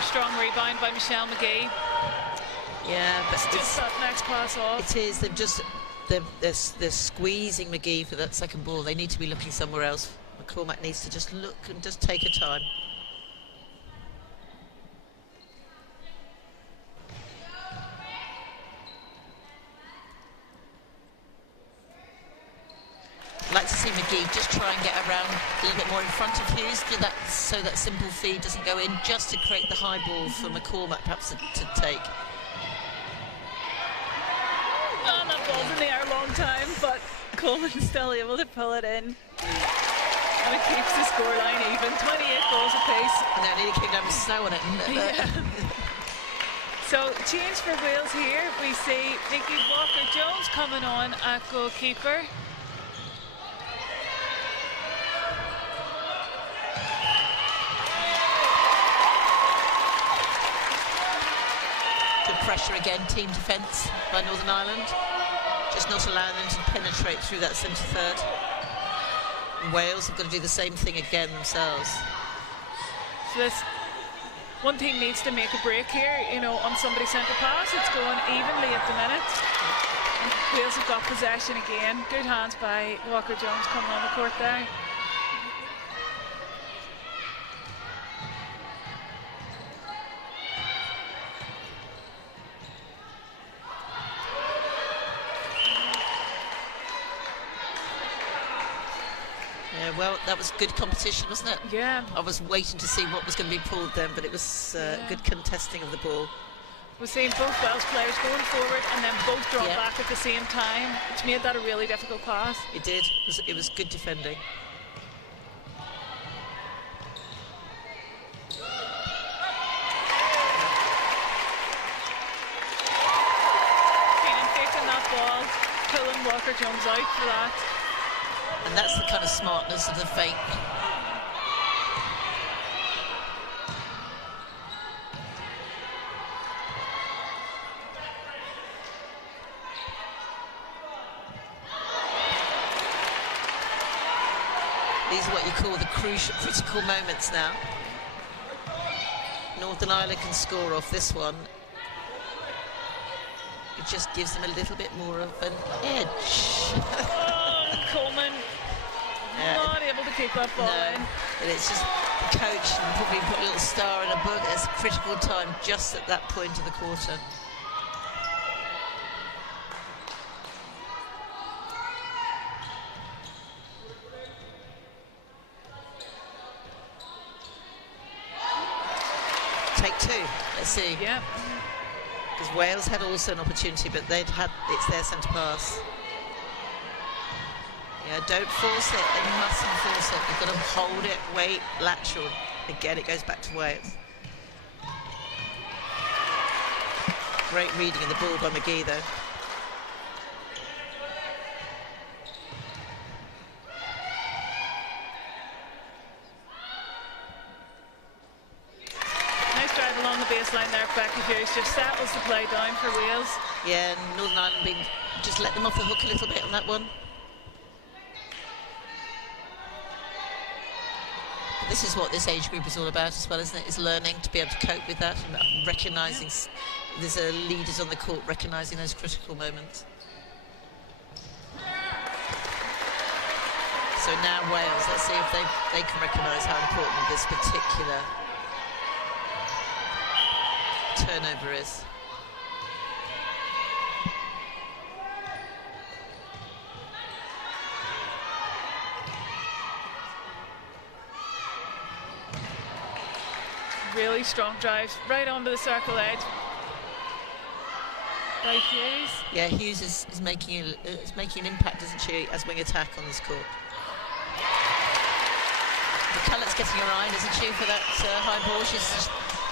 Strong rebound by Michelle McGee. Yeah, but it's just that next pass off. It is. They're squeezing McGee for that second ball. They need to be looking somewhere else. McCormack needs to just look and just take her time. I'd like to see McGee just try and get around a little bit more in front of Hughes, do that so that simple feed doesn't go in, just to create the high ball for McCormack perhaps to take. Oh, that ball's in the air a long time, but Coleman's still able to pull it in. And it keeps the scoreline even, 28 goals apiece. And it nearly came down with snow on it, didn't it? Yeah. So, change for Wales here. We see Nikki Walker-Jones coming on at goalkeeper. Pressure again, team defence by Northern Ireland, just not allowing them to penetrate through that centre third. And Wales have got to do the same thing again themselves. So this one team needs to make a break here, you know, on somebody's centre pass. It's going evenly at the minute. And Wales have got possession again. Good hands by Walker-Jones coming on the court there. Well, that was good competition, wasn't it? Yeah. I was waiting to see what was going to be pulled then, but it was good contesting of the ball. We're seeing both Welsh players going forward and then both draw back at the same time, which made that a really difficult pass. It did. It was good defending. Keenan taking that ball, pulling Walker Jones out for that. And that's the kind of smartness of the feint. These are what you call the critical moments now. Northern Ireland can score off this one. It just gives them a little bit more of an edge. Oh, Coleman not able to keep that ball in. And it's just the coach and probably put a little star in a book. It's a critical time just at that point of the quarter. Take two. Let's see. Yeah. Because Wales had also an opportunity, but it's their centre pass. Yeah, don't force it. They mustn't force it. You've got to hold it, wait, lateral. Again, it goes back to Wales. Great reading of the ball by McGee, though. Nice drive along the baseline there, Becky Hughes. Just settles the play down for Wales. Yeah, and Northern Ireland just let them off the hook a little bit on that one. This is what this age group is all about as well, isn't it? Is learning to be able to cope with that and recognising there's leaders on the court recognising those critical moments. So now Wales, let's see if they can recognise how important this particular turnover is. Really strong drives right onto the circle edge by Hughes. Yeah, Hughes is making an impact, isn't she, as wing attack on this court. McCulloch's getting her eye, isn't she, for that high ball.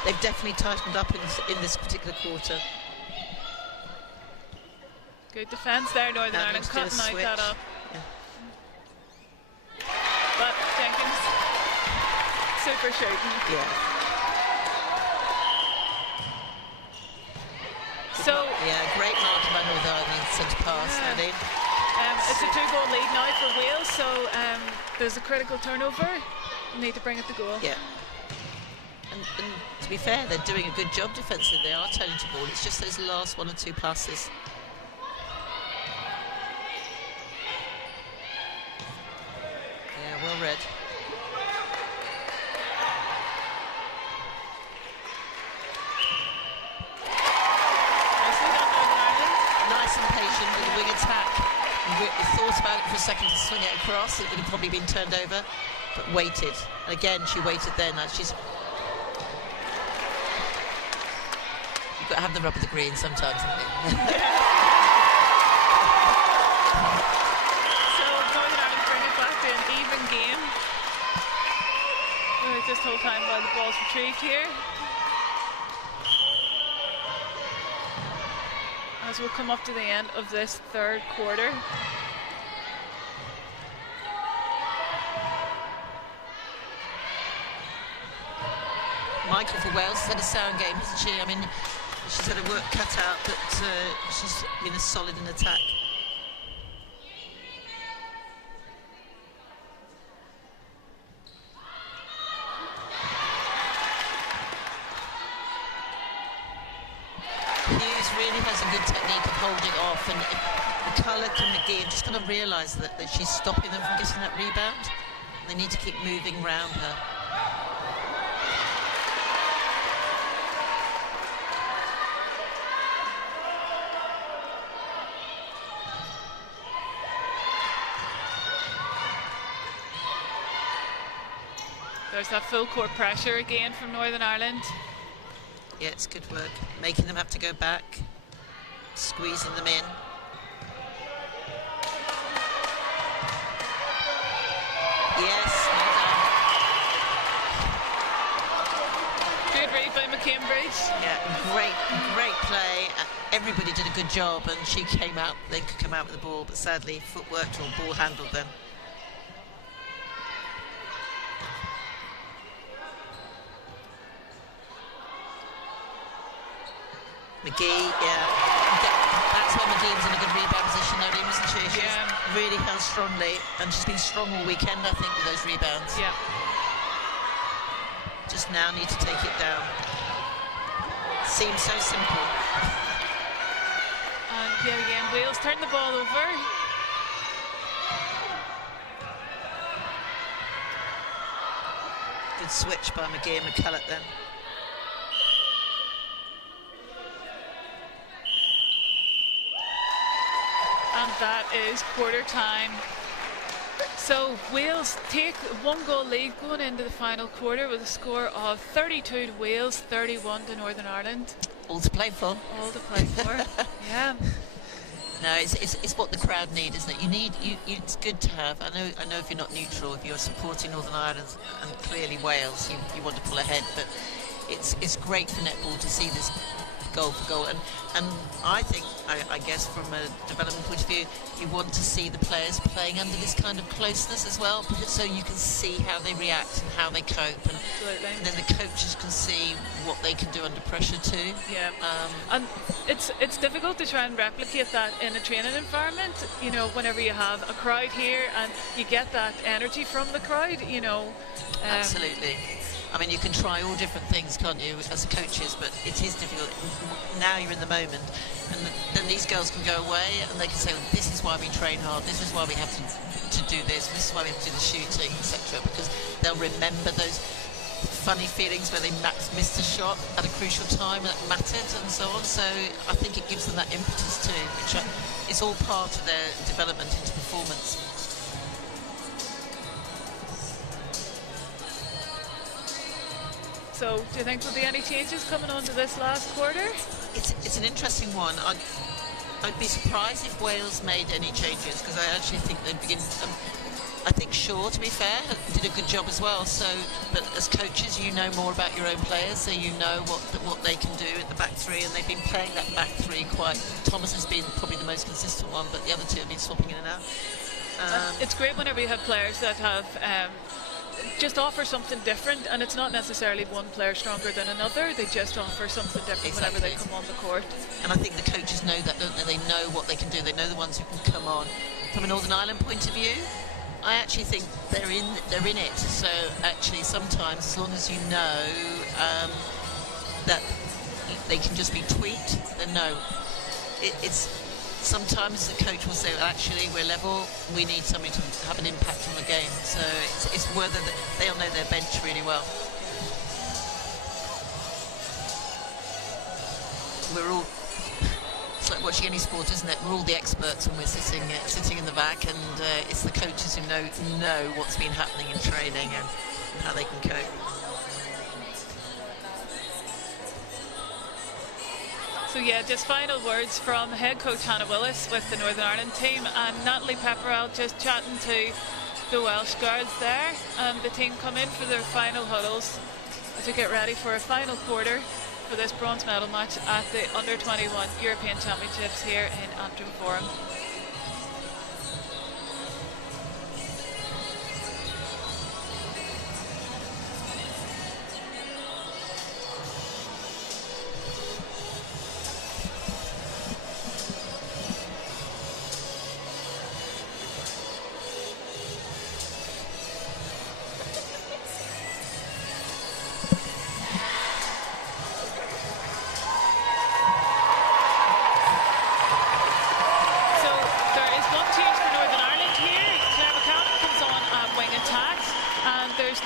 They've definitely tightened up in this particular quarter. Good defence there, Northern Ireland cutting out that up. Yeah. But Jenkins, super shooting. Yeah. So yeah, great marking by Northern Ireland, centre pass, Nadine. It's a 2-goal lead now for Wales, so there's a critical turnover. Need to bring it to goal. Yeah. And to be fair, they're doing a good job defensively. They are turning to ball. It's just those last one or two passes. Yeah, well read. Nice and patient with the wing attack. We thought about it for a second to swing it across. It would have probably been turned over, but waited. And again, she waited then. You've got to have the rub of the green sometimes, haven't you? So Northern Ireland bring it back to an even game. Just hold time while the ball's retrieved here. As we'll come up to the end of this third quarter. Michael for Wales has had a sound game, hasn't she? I mean, she's had her work cut out, but she's been as solid in attack. Hughes really has a good technique of holding off, and McCulloch and McGee have just got to realise that she's stopping them from getting that rebound. They need to keep moving round her. there's that full court pressure again from Northern Ireland. Yeah, it's good work. Making them have to go back, squeezing them in. Yes, well done. Good read by McCambridge. Yeah, great play. Everybody did a good job, and she came out, they could come out with the ball, but sadly, footwork or ball handled them. McGee, yeah. That's where McGee was in a good rebound position, though, wasn't she? She's really held strongly, and she's been strong all weekend, I think, with those rebounds. Yeah. Just now need to take it down. Seems so simple. And yeah, again, Wales turn the ball over. Good switch by McGee and McCulloch then. And that is quarter time. So Wales take 1-goal lead going into the final quarter with a score of 32 to Wales, 31 to Northern Ireland. All to play for. All to play for. Yeah. No, it's what the crowd need, isn't it? It's good to have. I know if you're not neutral, if you're supporting Northern Ireland and clearly Wales, you want to pull ahead. But it's great for netball to see this goal for goal, and I think I guess from a development point of view, you want to see the players playing under this kind of closeness as well, because so you can see how they react and how they cope, and then the coaches can see what they can do under pressure too. Yeah, and it's difficult to try and replicate that in a training environment. You know, whenever you have a crowd here and you get that energy from the crowd, you know. Absolutely. I mean, you can try all different things, can't you, as coaches, but it is difficult. Now you're in the moment, and then these girls can go away and they can say, well, this is why we train hard, this is why we have to do this is why we have to do the shooting, etc., because they'll remember those funny feelings where they missed a shot at a crucial time that mattered and so on. So I think it gives them that impetus too, which is all part of their development into performance. So, do you think there'll be any changes coming on to this last quarter? It's an interesting one. I'd be surprised if Wales made any changes, because I actually think they'd begin. I think Shaw, to be fair, did a good job as well. So, but as coaches, you know more about your own players, so you know what they can do at the back three, and they've been playing that back three quite. Thomas has been probably the most consistent one, but the other two have been swapping in and out. It's great whenever you have players that have. Just offer something different, and it's not necessarily one player stronger than another. They just offer something different whenever they come on the court. And I think the coaches know that, don't they? They know what they can do. They know the ones who can come on. From a Northern Ireland point of view, I actually think they're in it. So actually, sometimes as long as you know that they can just be tweaked, then no. It's. Sometimes the coach will say, well, actually, we're level, we need somebody to have an impact on the game. So it's whether they'll know their bench really well. We're all, it's like watching any sport, isn't it? We're all the experts when we're sitting in the back, and it's the coaches who know what's been happening in training and how they can cope. So yeah, just final words from head coach Hannah Willis with the Northern Ireland team, and Natalie Pepperell just chatting to the Welsh girls there. The team come in for their final huddles to get ready for a final quarter for this bronze medal match at the Under-21 European Championships here in Antrim Forum.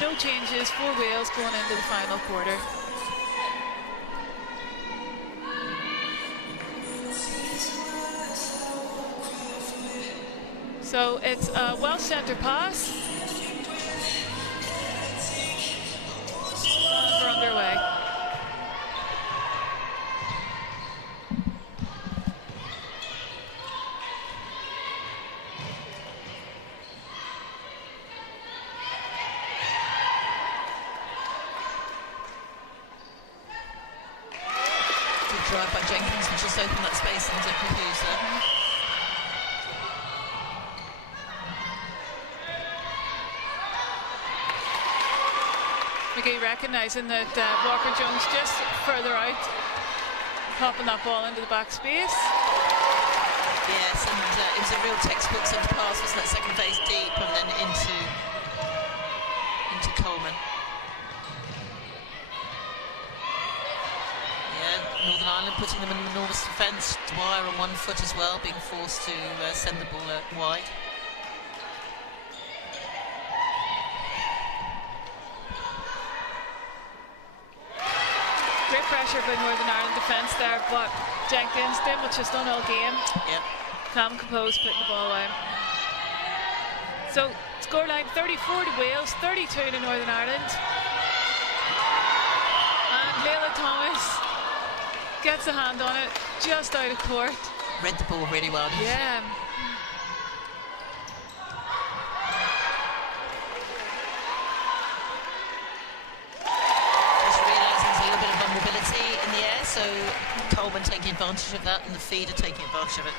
No changes for Wales going into the final quarter. So it's a Welsh centre pass. drive by Jenkins, which just opened that space and confused there. McGee recognising that Walker Jones just further out, popping that ball into the back space. Yes, and it was a real textbook centre pass, wasn't that second phase deep and then into Coleman. Yeah, Northern Ireland putting them in an enormous defence. Dwyer on 1 foot as well, being forced to send the ball wide. Great pressure by Northern Ireland defence there, but Jenkins did what she's done all game. Yep. Calm, composed, putting the ball away. So, scoreline 34 to Wales, 32 to Northern Ireland. And Leila Thomas gets a hand on it, just out of court. Read the ball really well, didn't she? Yeah. Just realising there's a little bit of vulnerability in the air, so Coleman taking advantage of that and the feeder taking advantage of it.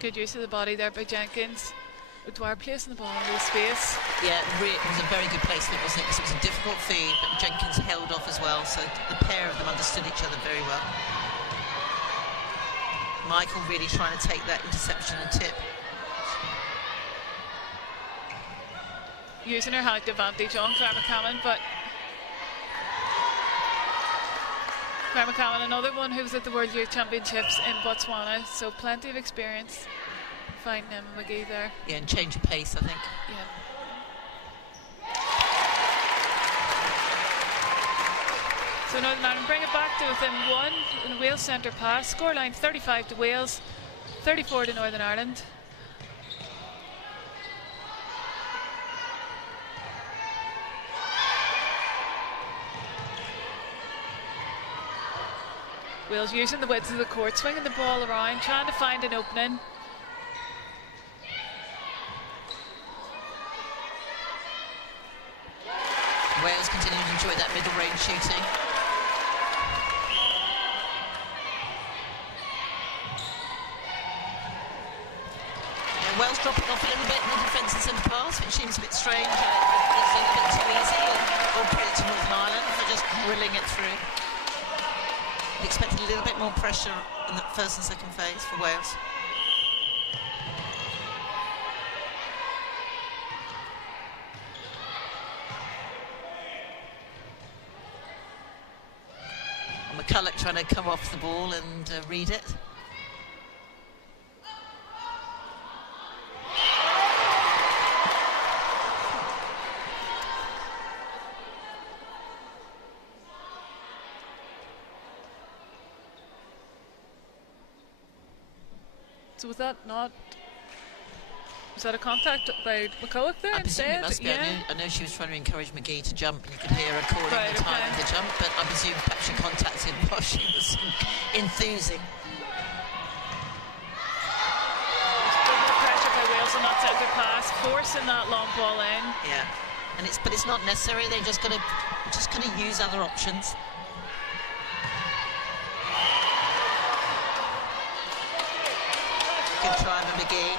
Good use of the body there by Jenkins. Dwyer placing the ball into the space. Yeah, it was a very good placement, wasn't it? Because it was a difficult feed, but Jenkins held off as well, so the pair of them understood each other very well. Michael really trying to take that interception and tip. Using her height advantage on Claire McCammon, but Claire McCammon, another one who was at the World Youth Championships in Botswana, so plenty of experience. Finding Emma McGee there. Yeah, and change of pace, I think. Yeah. So Northern Ireland bring it back to within 1 in a Wales centre pass. Scoreline 35 to Wales, 34 to Northern Ireland. Wales using the width of the court, swinging the ball around, trying to find an opening. Wales continue to enjoy that middle range shooting. Yeah, Wales dropping off a little bit in the defence and centre pass, which seems a bit strange. It's a bit too easy, or credit to Northern Ireland for just drilling it through. Expected a little bit more pressure in the first and second phase for Wales. And McCulloch trying to come off the ball and read it. So was that not? Was that a contact by McCulloch there? I presume it must be. Yeah. I know she was trying to encourage McGee to jump, and you could hear her calling Right, the time okay. of the jump. But I presume perhaps she contacted while she was enthusing. There's still more pressure by Wales on that centre pass, forcing that long ball in. Yeah, and it's not necessary. They're just gonna use other options. Good try by McGee.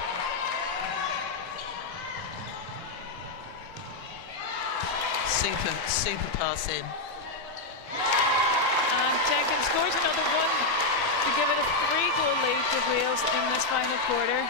Super pass in. And Jenkins scores another one to give it a 3-goal lead to Wales in this final quarter.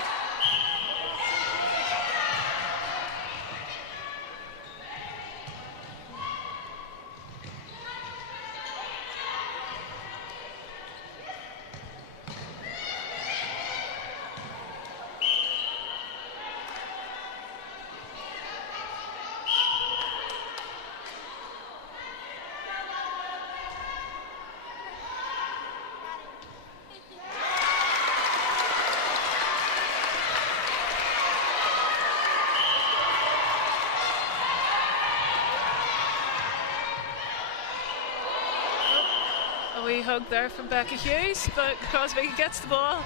Wee hug there from Becky Hughes, but Crosby gets the ball.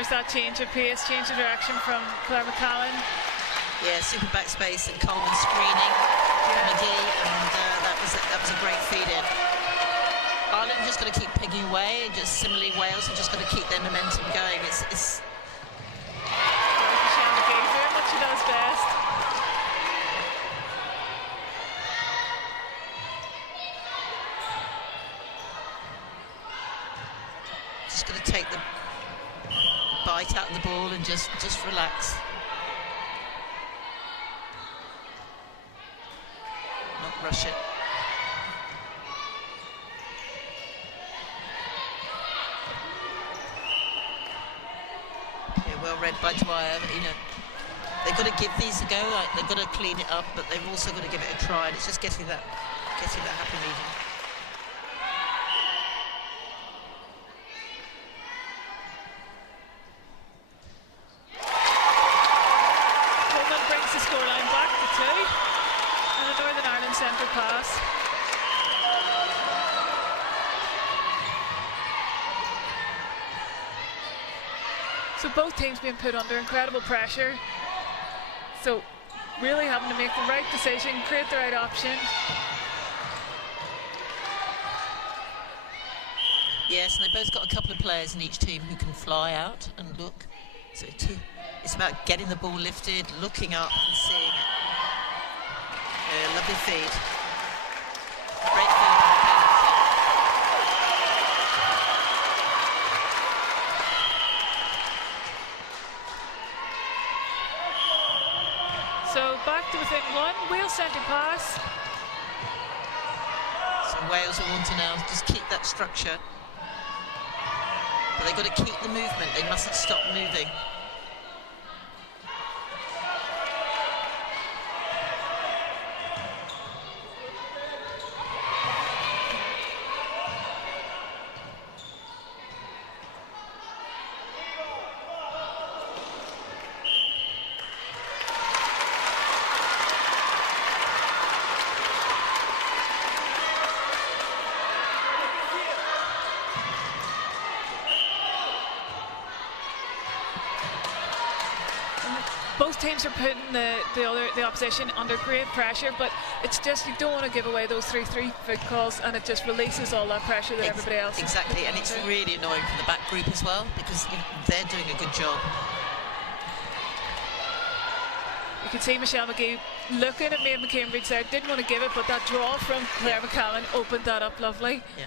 there's that change of pace, change of direction from Claire McCallan. Yeah, super backspace and Coleman screening. Yeah. McGee, and that was a great feed in. Ireland just got to keep pigging away. Just similarly, Wales have just got to keep their momentum going. It's Michelle McGee doing what she does best. just got to take the bite out of the ball and just relax. Not rush it. Okay, well read by Dwyer. You know, they've got to give these a go. Like, they've got to clean it up, but they've also got to give it a try. And it's just getting that happy medium. Centre pass. So both teams being put under incredible pressure. So really having to make the right decision, create the right option. Yes, and they've both got a couple of players in each team who can fly out and look. So it's about getting the ball lifted, looking up and seeing it. Lovely feed. Great feed. So back to within one. Wales centre pass. So Wales will want to now just keep that structure. But they've got to keep the movement. They mustn't stop moving. Both teams are putting the opposition under great pressure, but it's just you don't want to give away those 3-3 calls, and it just releases all that pressure that everybody else exactly, and it's really annoying for the back group as well, because they're doing a good job. You can see Michelle McGee looking at Maeve McCambridge there, didn't want to give it, but that draw from Claire McCallan opened that up lovely. Yeah.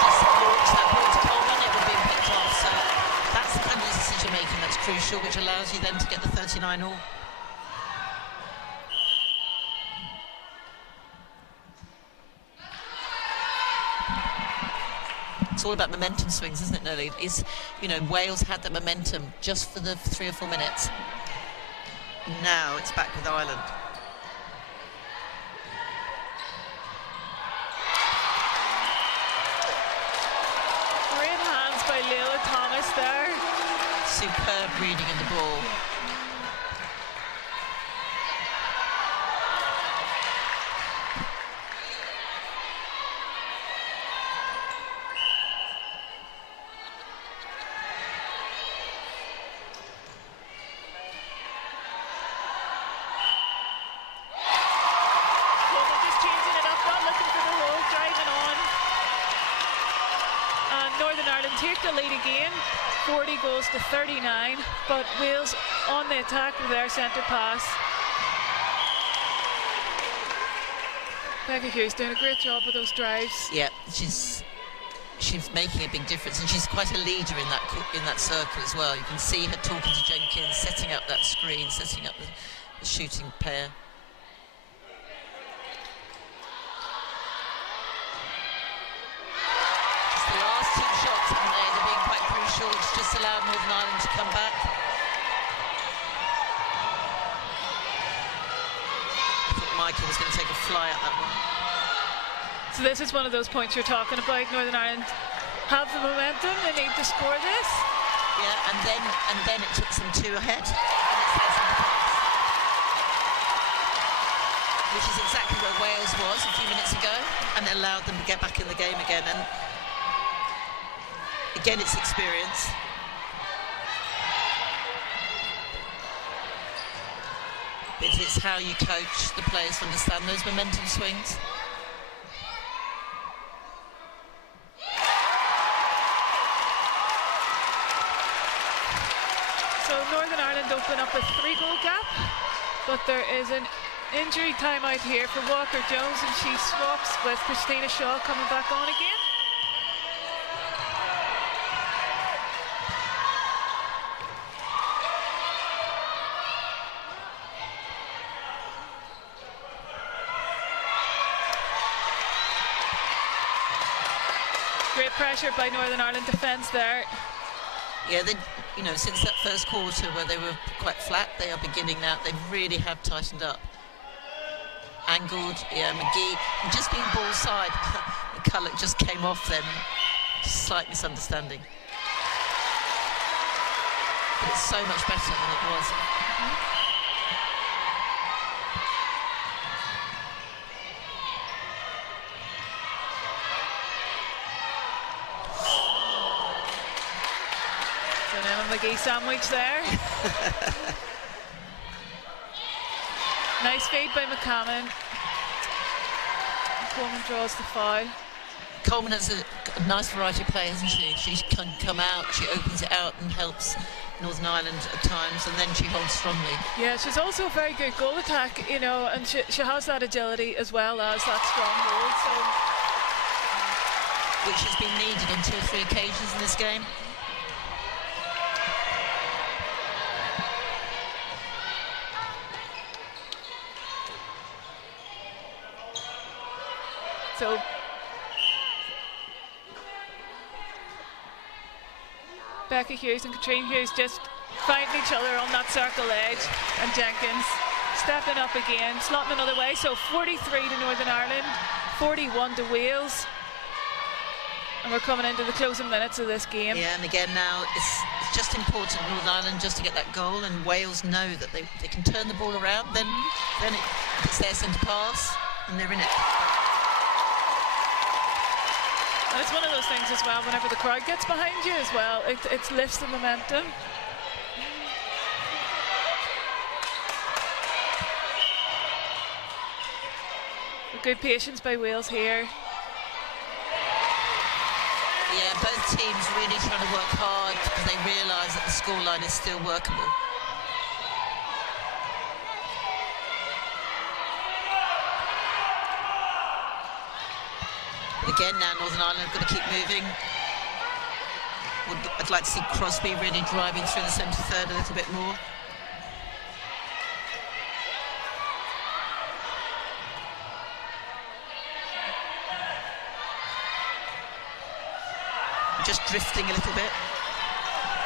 Just launch that ball to Coleman, it would be picked off, so that's the kind of decision making that's crucial, which allows you then to get the 39 all. It's all about momentum swings, isn't it, Nelly? You know, Wales had the momentum just for the 3 or 4 minutes. Now it's back with Ireland. Great hands by Leila Thomas there. Superb reading of the ball. Take the lead again, 40 goals to 39, but Wales on the attack with their centre pass. Becky Hughes doing a great job with those drives. Yeah, she's making a big difference, and she's quite a leader in that circle as well. You can see her talking to Jenkins, setting up that screen, setting up the shooting pair. It's just allowed Northern Ireland to come back. I think Michael was going to take a fly at that one. So this is one of those points you're talking about. Northern Ireland have the momentum, they need to score this. Yeah, and then it took them 2 ahead. Which is exactly where Wales was a few minutes ago, and it allowed them to get back in the game again. And again, it's experience. It's how you coach the players to understand those momentum swings. So Northern Ireland open up a 3-goal gap, but there is an injury timeout here for Walker Jones, and she swaps with Christina Shaw coming back on again. Great pressure by Northern Ireland defence there. Yeah, they, you know, since that first quarter where they were quite flat, they are beginning now. They really have tightened up. Angled, yeah, McGee, and just being ball side. The colour just came off then. Slight misunderstanding. But it's so much better than it was. McGee sandwich there. Nice feed by McCammon. Coleman draws the foul. Coleman has a nice variety of play, hasn't she? She can come out, she opens it out and helps Northern Ireland at times, and then she holds strongly. Yeah, she's also a very good goal attack, you know, and she has that agility as well as that strong hold, so. Which has been needed on 2 or 3 occasions in this game. So Becca Hughes and Katrine Hughes just finding each other on that circle edge, and Jenkins stepping up again, slotting another way. So 43 to Northern Ireland, 41 to Wales, and we're coming into the closing minutes of this game. Yeah, and again now it's just important Northern Ireland just to get that goal, and Wales know that they can turn the ball around. Then it's their centre pass, and they're in it. And it's one of those things as well, whenever the crowd gets behind you as well, it lifts the momentum. Good patience by Wales here. Yeah, both teams really trying to work hard because they realise that the scoreline is still workable. But again, now Northern Ireland have got to keep moving. I'd like to see Crosby really driving through the centre third a little bit more. Just drifting a little bit.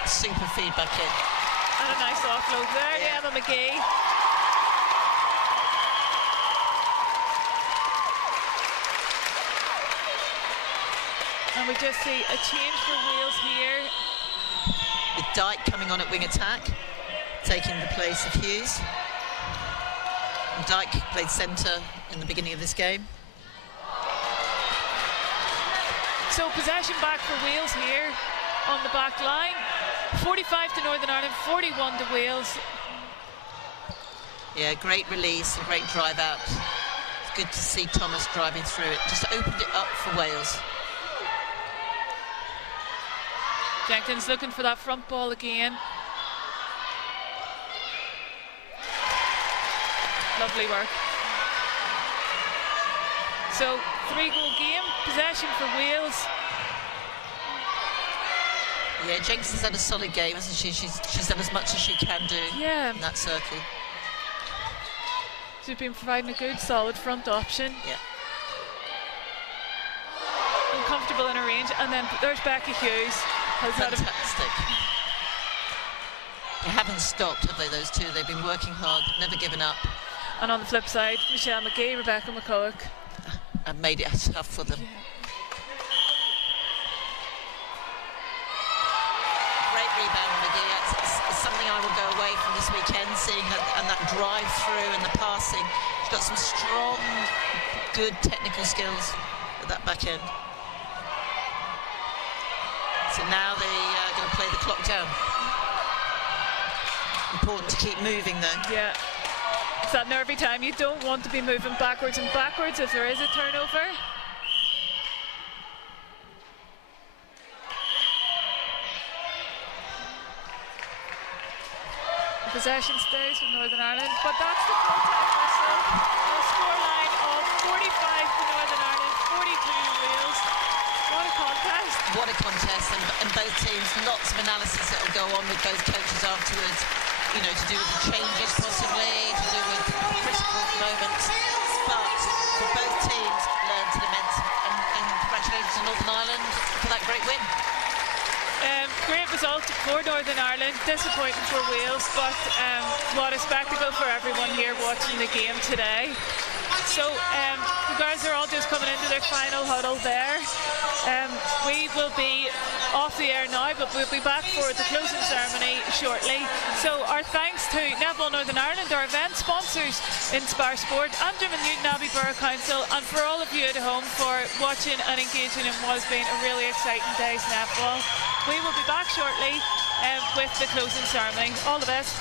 Super feedback in. And a nice offload there, yeah. Emma McGee. And we just see a change for Wales here. With Dyke coming on at wing attack, taking the place of Hughes. And Dyke played centre in the beginning of this game. So possession back for Wales here on the back line. 45 to Northern Ireland, 41 to Wales. Yeah, great release, a great drive out. It's good to see Thomas driving through it. Just opened it up for Wales. Jenkins looking for that front ball again. Lovely work. So 3-goal game, possession for Wales. Yeah, Jenkins has had a solid game, hasn't she? She's done as much as she can do in that circle. She's been providing a good, solid front option. Yeah. And comfortable in her range. And then there's Becky Hughes. Fantastic. They haven't stopped, have they, those two? They've been working hard, never given up. And on the flip side, Michelle McGee, Rebecca McCulloch. And made it tough for them. Yeah. Great rebound, McGee. It's something I will go away from this weekend, seeing her and that drive through and the passing. She's got some strong, good technical skills at that back end. So now they're going to play the clock down. Important to keep moving though. Yeah. It's that nervy time. You don't want to be moving backwards and backwards if there is a turnover. Possession stays from Northern Ireland, but that's the full-time whistle. A scoreline of 45 for Northern Ireland, 42 Wales. What a contest. What a contest, and both teams, lots of analysis that will go on with both coaches afterwards, you know, to do with the changes possibly, to do with critical moments, but for both teams learned an immense, and congratulations to Northern Ireland for that great win. Great result for Northern Ireland, disappointing for Wales, but what a spectacle for everyone here watching the game today. So the guys are all just coming into their final huddle there. We will be off the air now, but we'll be back for the closing ceremony shortly. So our thanks to Netball Northern Ireland, our event sponsors, Inspire Sport, Antrim and Newton Abbey Borough Council, and for all of you at home for watching and engaging in what has been a really exciting day's netball. We will be back shortly with the closing ceremony. All the best.